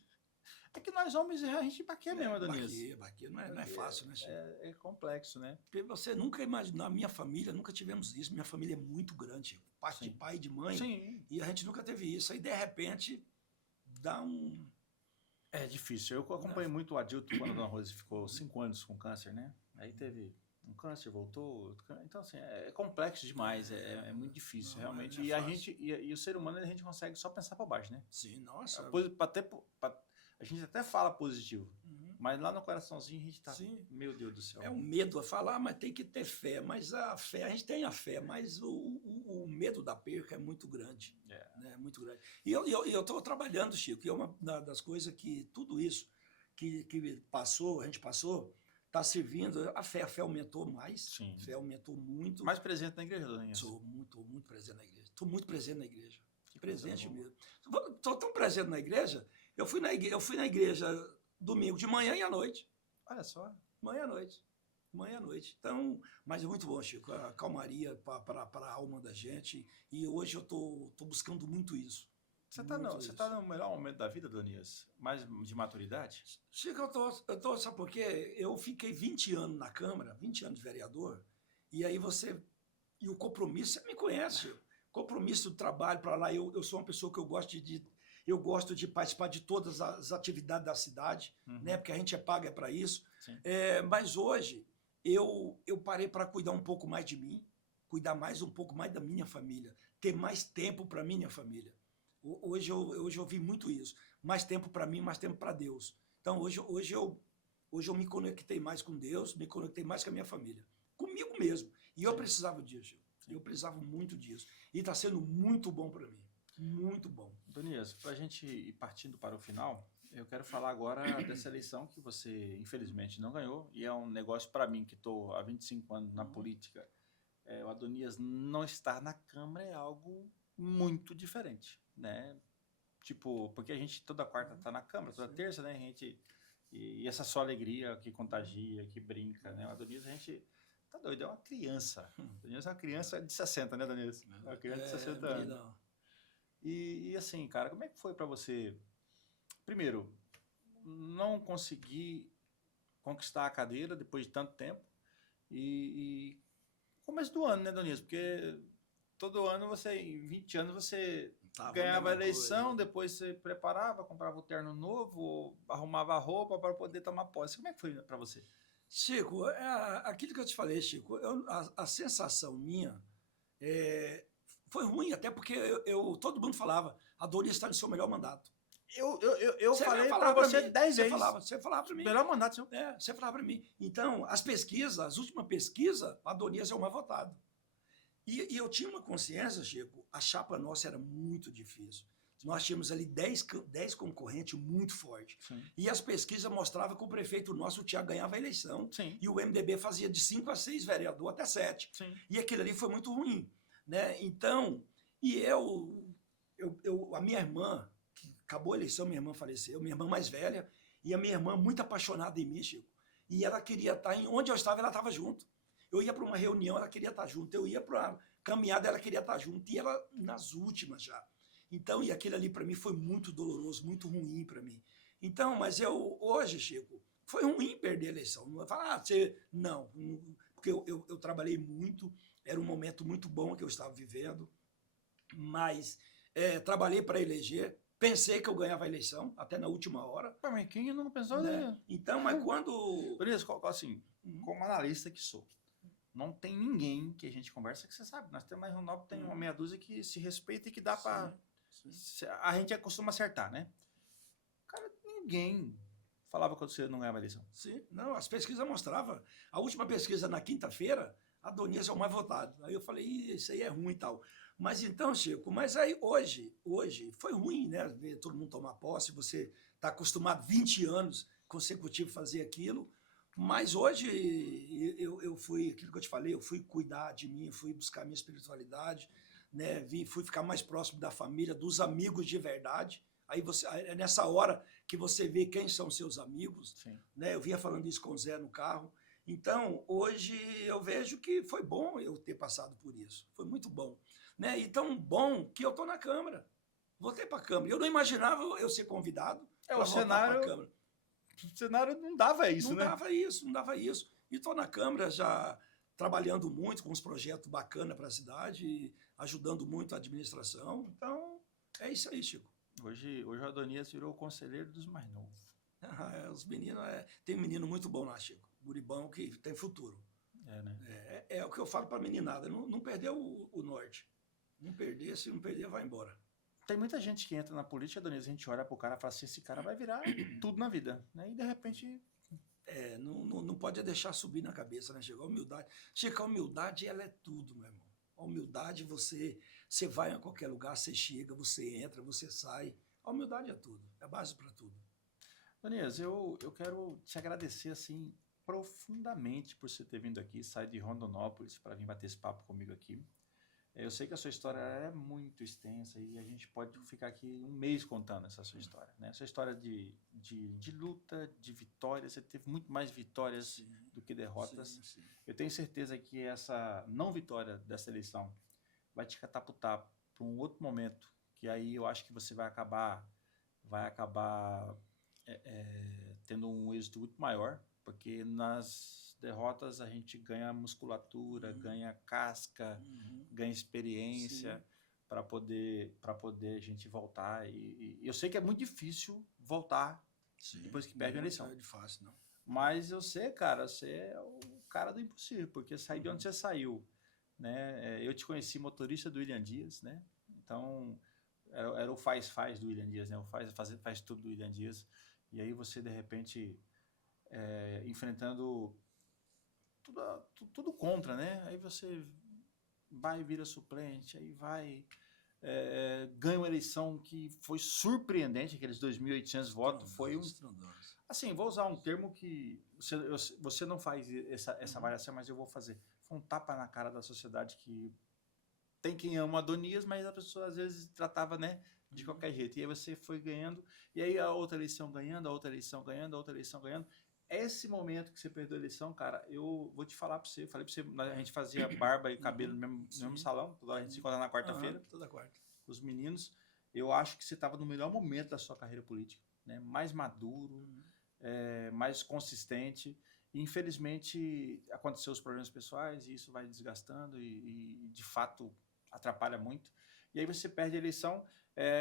É que nós homens, a gente baqueia mesmo, Adonias. Baqueia, não é fácil, né, Chico? É complexo, né? Porque você nunca imaginou, na minha família, nunca tivemos isso. Minha família é muito grande, Chico. Parte de pai e de mãe. Sim. E a gente nunca teve isso. Aí, de repente, dá um... É difícil. Eu acompanhei muito o Adilto quando a Dona Rose ficou 5 anos com câncer, né? Aí teve... um câncer, voltou. Então, assim, é complexo demais, é muito difícil, realmente. E e o ser humano, a gente consegue só pensar para baixo, né? Sim, nossa. A gente até fala positivo, mas lá no coraçãozinho a gente tá, meu Deus do céu. É um medo a falar, mas tem que ter fé. Mas a fé, a gente tem a fé, mas o medo da perca é muito grande. Né? Muito grande. E eu estou trabalhando, Chico, e é uma das coisas que tudo isso que a gente passou, está servindo, a fé aumentou mais, Sim. A fé aumentou muito. Mais presente na igreja, Dona Inês? Sou muito presente na igreja. Estou muito presente na igreja. Presente mesmo. Estou tão presente na igreja, eu fui na igreja domingo de manhã e à noite. Olha só. Manhã à noite. Então, mas é muito bom, Chico, a calmaria para a alma da gente, e hoje eu estou buscando muito isso. Você está no melhor momento da vida, Donias? Mais de maturidade? Chico, eu tô, sabe por quê? Eu fiquei 20 anos na Câmara, 20 anos de vereador, e aí e o compromisso, você me conhece, Chico, compromisso do trabalho para lá, eu sou uma pessoa que eu gosto de participar de todas as atividades da cidade, né? Porque a gente é paga para isso. Mas hoje eu parei para cuidar um pouco mais de mim, cuidar um pouco mais da minha família, ter mais tempo para minha família. Hoje eu vi muito isso. Mais tempo para mim, mais tempo para Deus. Então, hoje eu me conectei mais com Deus, me conectei mais com a minha família. Comigo mesmo. E eu precisava disso. Eu precisava muito disso. E está sendo muito bom para mim. Muito bom. Donias, para a gente ir partindo para o final, eu quero falar agora dessa eleição que você, infelizmente, não ganhou. E é um negócio para mim, que estou há 25 anos na política. O Adonias não estar na Câmara é algo muito diferente, né? Tipo, porque a gente toda quarta tá na Câmara, toda terça, né? A gente, e essa só alegria que contagia, que brinca, né? O Adonias, a gente tá doido, é uma criança. O Adonias é uma criança de 60, né, Adonias? É uma criança de 60 anos. E assim, cara, como é que foi para você, primeiro, não conseguir conquistar a cadeira depois de tanto tempo e começo do ano, né, Adonias? Porque todo ano em 20 anos você ganhava a eleição, depois você preparava, comprava o terno novo, arrumava a roupa para poder tomar posse. Como é que foi para você? Chico, aquilo que eu te falei, Chico, a sensação minha foi ruim, até porque todo mundo falava, a Donias está no seu melhor mandato. Eu falei para você 10 vezes. Você falava para mim. Melhor mandato, senhor. Você falava para mim. Então, as últimas pesquisas, a Donias é o mais votado. E eu tinha uma consciência, Chico, a chapa nossa era muito difícil. Nós tínhamos ali 10 concorrentes muito fortes. Sim. E as pesquisas mostravam que o prefeito nosso, o Thiago, ganhava a eleição. Sim. E o MDB fazia de 5 a 6 vereador até 7. Sim. E aquilo ali foi muito ruim. Né? Então, a minha irmã, que acabou a eleição, minha irmã faleceu, minha irmã mais velha, e a minha irmã muito apaixonada em mim, Chico. E ela queria estar onde eu estava, ela estava junto. Eu ia para uma reunião, ela queria estar junto. Eu ia para uma caminhada, ela queria estar junto. E ela nas últimas já. Então, e aquilo ali para mim foi muito doloroso, muito ruim para mim. Então, mas hoje, Chico, Foi ruim perder a eleição. Não é falar, você... Não, porque eu trabalhei muito, era um momento muito bom que eu estava vivendo, mas trabalhei para eleger, pensei que eu ganhava a eleição, até na última hora. Mas quem não pensou, né? Então, mas quando... Por isso, assim, como analista que sou, não tem ninguém que a gente conversa que você sabe. Nós temos mais um Nobel, tem uma meia dúzia que se respeita e que dá para... A gente costuma acertar, né? Cara, ninguém falava que você não ganhava a eleição. Sim, não, as pesquisas mostravam. A última pesquisa na quinta-feira, a Donias é o mais votado. Aí eu falei, isso aí é ruim e tal. Mas então, Chico, mas aí hoje foi ruim, né? Ver todo mundo tomar posse, você está acostumado 20 anos consecutivos fazer aquilo. Mas hoje eu fui, aquilo que eu te falei, eu fui cuidar de mim, fui buscar minha espiritualidade, né? Fui ficar mais próximo da família, dos amigos de verdade. Aí é nessa hora que você vê quem são seus amigos. Sim. Né? Eu vinha falando isso com o Zé no carro. Então, hoje eu vejo que foi bom eu ter passado por isso. Foi muito bom. Né? E tão bom que eu estou na Câmara. Voltei para a Câmara. Eu não imaginava eu ser convidado para voltar para a Câmara. O cenário não dava isso, não né? Não dava isso. E estou na Câmara já trabalhando muito com uns projetos bacanas para a cidade, ajudando muito a administração. Então, é isso aí, Chico. Hoje o Adonias virou o conselheiro dos mais novos. Os meninos, tem um menino muito bom lá, Chico. Guribão que tem futuro. Né? É o que eu falo para a meninada, não perder o norte. Não perder, se não perder, vai embora. Tem muita gente que entra na política, Adonias, a gente olha pro cara e fala assim, esse cara vai virar tudo na vida. Né? E de repente... Não pode deixar subir na cabeça, né, Chico? A humildade. Chico, a humildade, ela é tudo, meu irmão. A humildade, você vai a qualquer lugar, você chega, você entra, você sai. A humildade é tudo, é a base para tudo. Adonias, eu quero te agradecer, assim, profundamente por você ter vindo aqui, sair de Rondonópolis para vir bater esse papo comigo aqui. Eu sei que a sua história é muito extensa e a gente pode ficar aqui um mês contando essa sua história. Né? Essa história de luta, de vitórias, você teve muito mais vitórias do que derrotas. Sim. Eu tenho certeza que essa não vitória dessa eleição vai te catapultar para um outro momento, que aí eu acho que você vai acabar tendo um êxito muito maior, porque nas derrotas a gente ganha musculatura, ganha casca, ganha experiência para poder a gente voltar. E eu sei que é muito difícil voltar depois que perde a eleição. Não é fácil, não. Mas eu sei, cara, você é o cara do impossível, porque sair de onde você saiu. Né? Eu te conheci motorista do William Dias, né? Então era o faz do William Dias, né? O faz tudo do William Dias. E aí você, de repente, enfrentando tudo contra, né? Aí você vai e vira suplente, aí vai, ganha uma eleição que foi surpreendente, aqueles 2.800 votos, foi um... Assim, vou usar um termo que você não faz essa avaliação, mas eu vou fazer. Foi um tapa na cara da sociedade que tem quem ama Adonias, mas a pessoa às vezes tratava, né, de qualquer jeito. E aí você foi ganhando, e aí a outra eleição ganhando, a outra eleição ganhando, a outra eleição ganhando. Esse momento que você perdeu a eleição, cara, eu vou te falar pra você, falei pra você, a gente fazia barba e cabelo no mesmo salão, toda hora a gente se encontra na quarta-feira, toda quarta, com os meninos. Eu acho que você estava no melhor momento da sua carreira política, né? Mais maduro, mais consistente. E, infelizmente, aconteceu os problemas pessoais e isso vai desgastando e de fato, atrapalha muito. E aí você perde a eleição.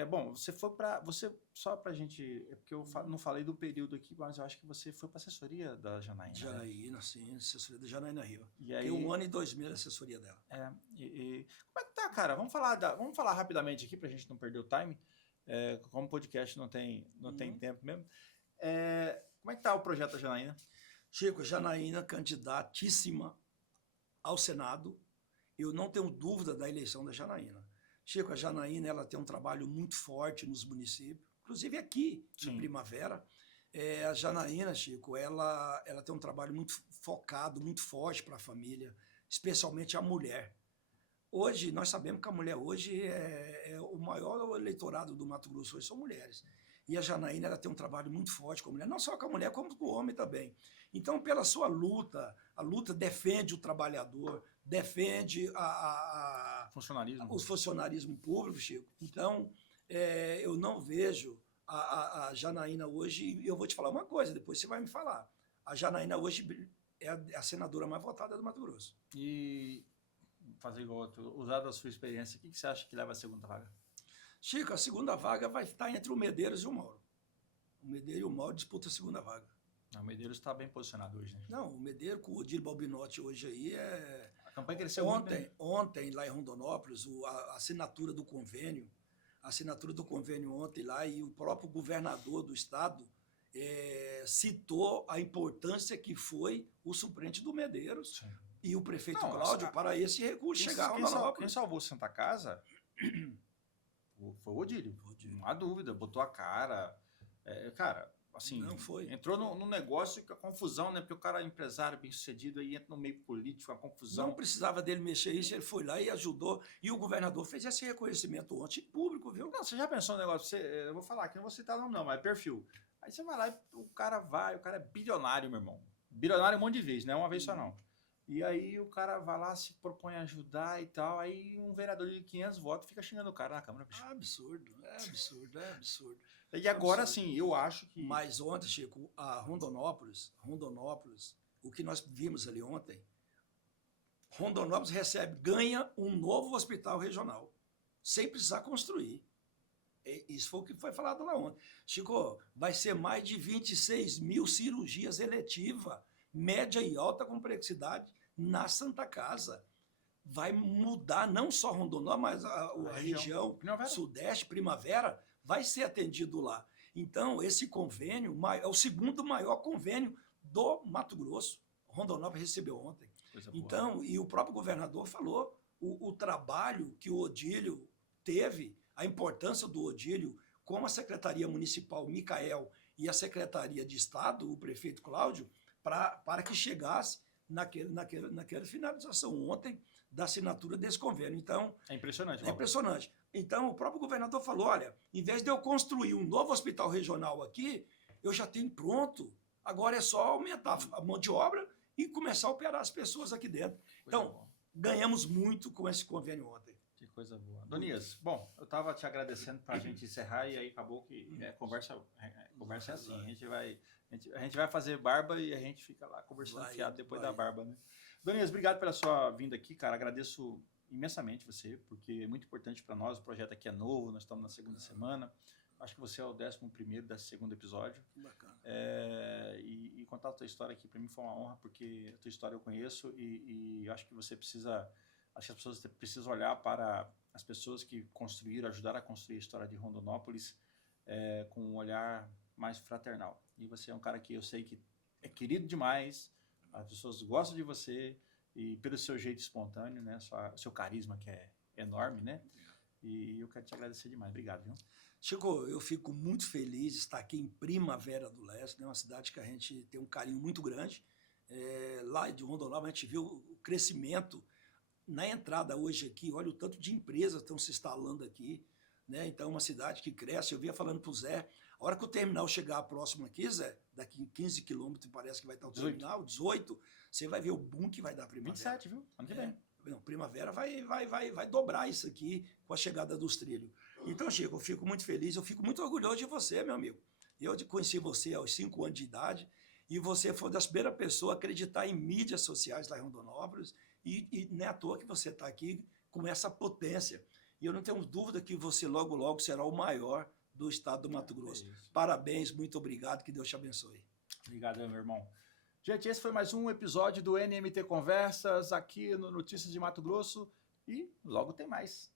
Bom, você foi para... Só para a gente... porque eu não falei do período aqui, mas eu acho que você foi para a assessoria da Janaína. Janaína, né? Sim, assessoria da Janaína Rio. E aí, tem 1 ano e 2 meses a assessoria dela. Como é que tá, cara? Vamos falar rapidamente aqui para a gente não perder o time. Como o podcast não tem tempo mesmo. Como é que tá o projeto da Janaína? Chico, Janaína, candidatíssima ao Senado. Eu não tenho dúvida da eleição da Janaína. Chico, a Janaína, ela tem um trabalho muito forte nos municípios, inclusive aqui em Primavera. A Janaína, Chico, ela tem um trabalho muito focado, muito forte para a família, especialmente a mulher. Hoje, nós sabemos que a mulher hoje é o maior eleitorado do Mato Grosso, hoje são mulheres. E a Janaína, ela tem um trabalho muito forte com a mulher, não só com a mulher, como com o homem também. Então, pela sua luta, a luta defende o trabalhador, defende o funcionarismo público, Chico. Então, eu não vejo a Janaína hoje, e eu vou te falar uma coisa, depois você vai me falar. A Janaína hoje é a senadora mais votada do Mato Grosso. E fazer igual outro, usado a sua experiência, o que você acha que leva a segunda vaga? Chico, a segunda vaga vai estar entre o Medeiros e o Mauro. O Medeiros e o Mauro disputam a segunda vaga. Não, o Medeiros está bem posicionado hoje, né? Não, o Medeiros com o Odílio Balbinotti hoje aí A campanha cresceu muito, né? Ontem, lá em Rondonópolis, a assinatura do convênio ontem lá, e o próprio governador do estado citou a importância que foi o suplente do Medeiros. Sim. E o prefeito Cláudio para esse recurso chegar a Quem Rondonópolis. salvou Santa Casa foi o Odílio. Não há dúvida, botou a cara. Cara, assim, Não foi. Entrou no negócio com a confusão, né? Porque o cara é empresário bem sucedido aí entra no meio político, a confusão. Não precisava dele mexer isso, ele foi lá e ajudou. E o governador fez esse reconhecimento ontem em público, viu? Não, você já pensou no negócio? Eu vou falar aqui, não vou citar não, mas é perfil. Aí você vai lá e o cara é bilionário, meu irmão. Bilionário um monte de vezes, não é uma vez só não. E aí o cara vai lá, se propõe a ajudar e tal, aí um vereador de 500 votos fica xingando o cara na Câmara. Bicho. É absurdo. E agora, assim, eu acho que... Mas ontem, Chico, a Rondonópolis, o que nós vimos ali ontem, Rondonópolis ganha um novo hospital regional, sem precisar construir. Isso foi o que foi falado lá ontem. Chico, vai ser mais de 26 mil cirurgias eletivas, média e alta complexidade, na Santa Casa. Vai mudar não só Rondonópolis, mas a região Sudeste, Primavera, vai ser atendido lá. Então, esse convênio é o segundo maior convênio do Mato Grosso. Rondonópolis recebeu ontem. Então, e o próprio governador falou o trabalho que o Odílio teve, a importância do Odílio com a Secretaria Municipal Micael e a Secretaria de Estado, o prefeito Cláudio, para que chegasse naquela finalização ontem da assinatura desse convênio. Então, é impressionante. É impressionante. Então, o próprio governador falou, olha, em vez de eu construir um novo hospital regional aqui, eu já tenho pronto, agora é só aumentar a mão de obra e começar a operar as pessoas aqui dentro. Então, ganhamos muito com esse convênio ontem. Que coisa boa. Donias, bom, eu estava te agradecendo para a gente encerrar e aí acabou que conversa é assim, a gente vai fazer barba e a gente fica lá conversando fiado depois da barba, né? Donias, obrigado pela sua vinda aqui, cara, agradeço imensamente você, porque é muito importante para nós, o projeto aqui é novo, nós estamos na segunda semana, acho que você é o 11º desse segundo episódio. Bacana. E contar a tua história aqui para mim foi uma honra, porque a tua história eu conheço e acho que você precisa... Acho que as pessoas precisam olhar para as pessoas que ajudaram a construir a história de Rondonópolis com um olhar mais fraternal. E você é um cara que eu sei que é querido demais, as pessoas gostam de você e pelo seu jeito espontâneo, né? Seu carisma que é enorme, né? E eu quero te agradecer demais. Obrigado, viu? Chico, eu fico muito feliz de estar aqui em Primavera do Leste, né? Uma cidade que a gente tem um carinho muito grande. Lá de Rondonópolis a gente viu o crescimento. Na entrada hoje aqui, olha o tanto de empresas estão se instalando aqui, né? Então, uma cidade que cresce. Eu vinha falando para o Zé, a hora que o terminal chegar próximo aqui, Zé, daqui 15 quilômetros parece que vai estar o terminal, 18, você vai ver o boom que vai dar a Primavera. 27, viu? Ano que vem. Não, Primavera vai dobrar isso aqui com a chegada dos trilhos. Então, Chico, eu fico muito feliz, eu fico muito orgulhoso de você, meu amigo. Eu conheci você aos 5 anos de idade e você foi das primeiras pessoas a acreditar em mídias sociais lá em Rondonópolis. E não é à toa que você está aqui com essa potência. E eu não tenho dúvida que você logo, logo será o maior do estado do Mato Grosso. Parabéns, muito obrigado, que Deus te abençoe. Obrigado, meu irmão. Gente, esse foi mais um episódio do NMT Conversas aqui no Notícias de Mato Grosso e logo tem mais.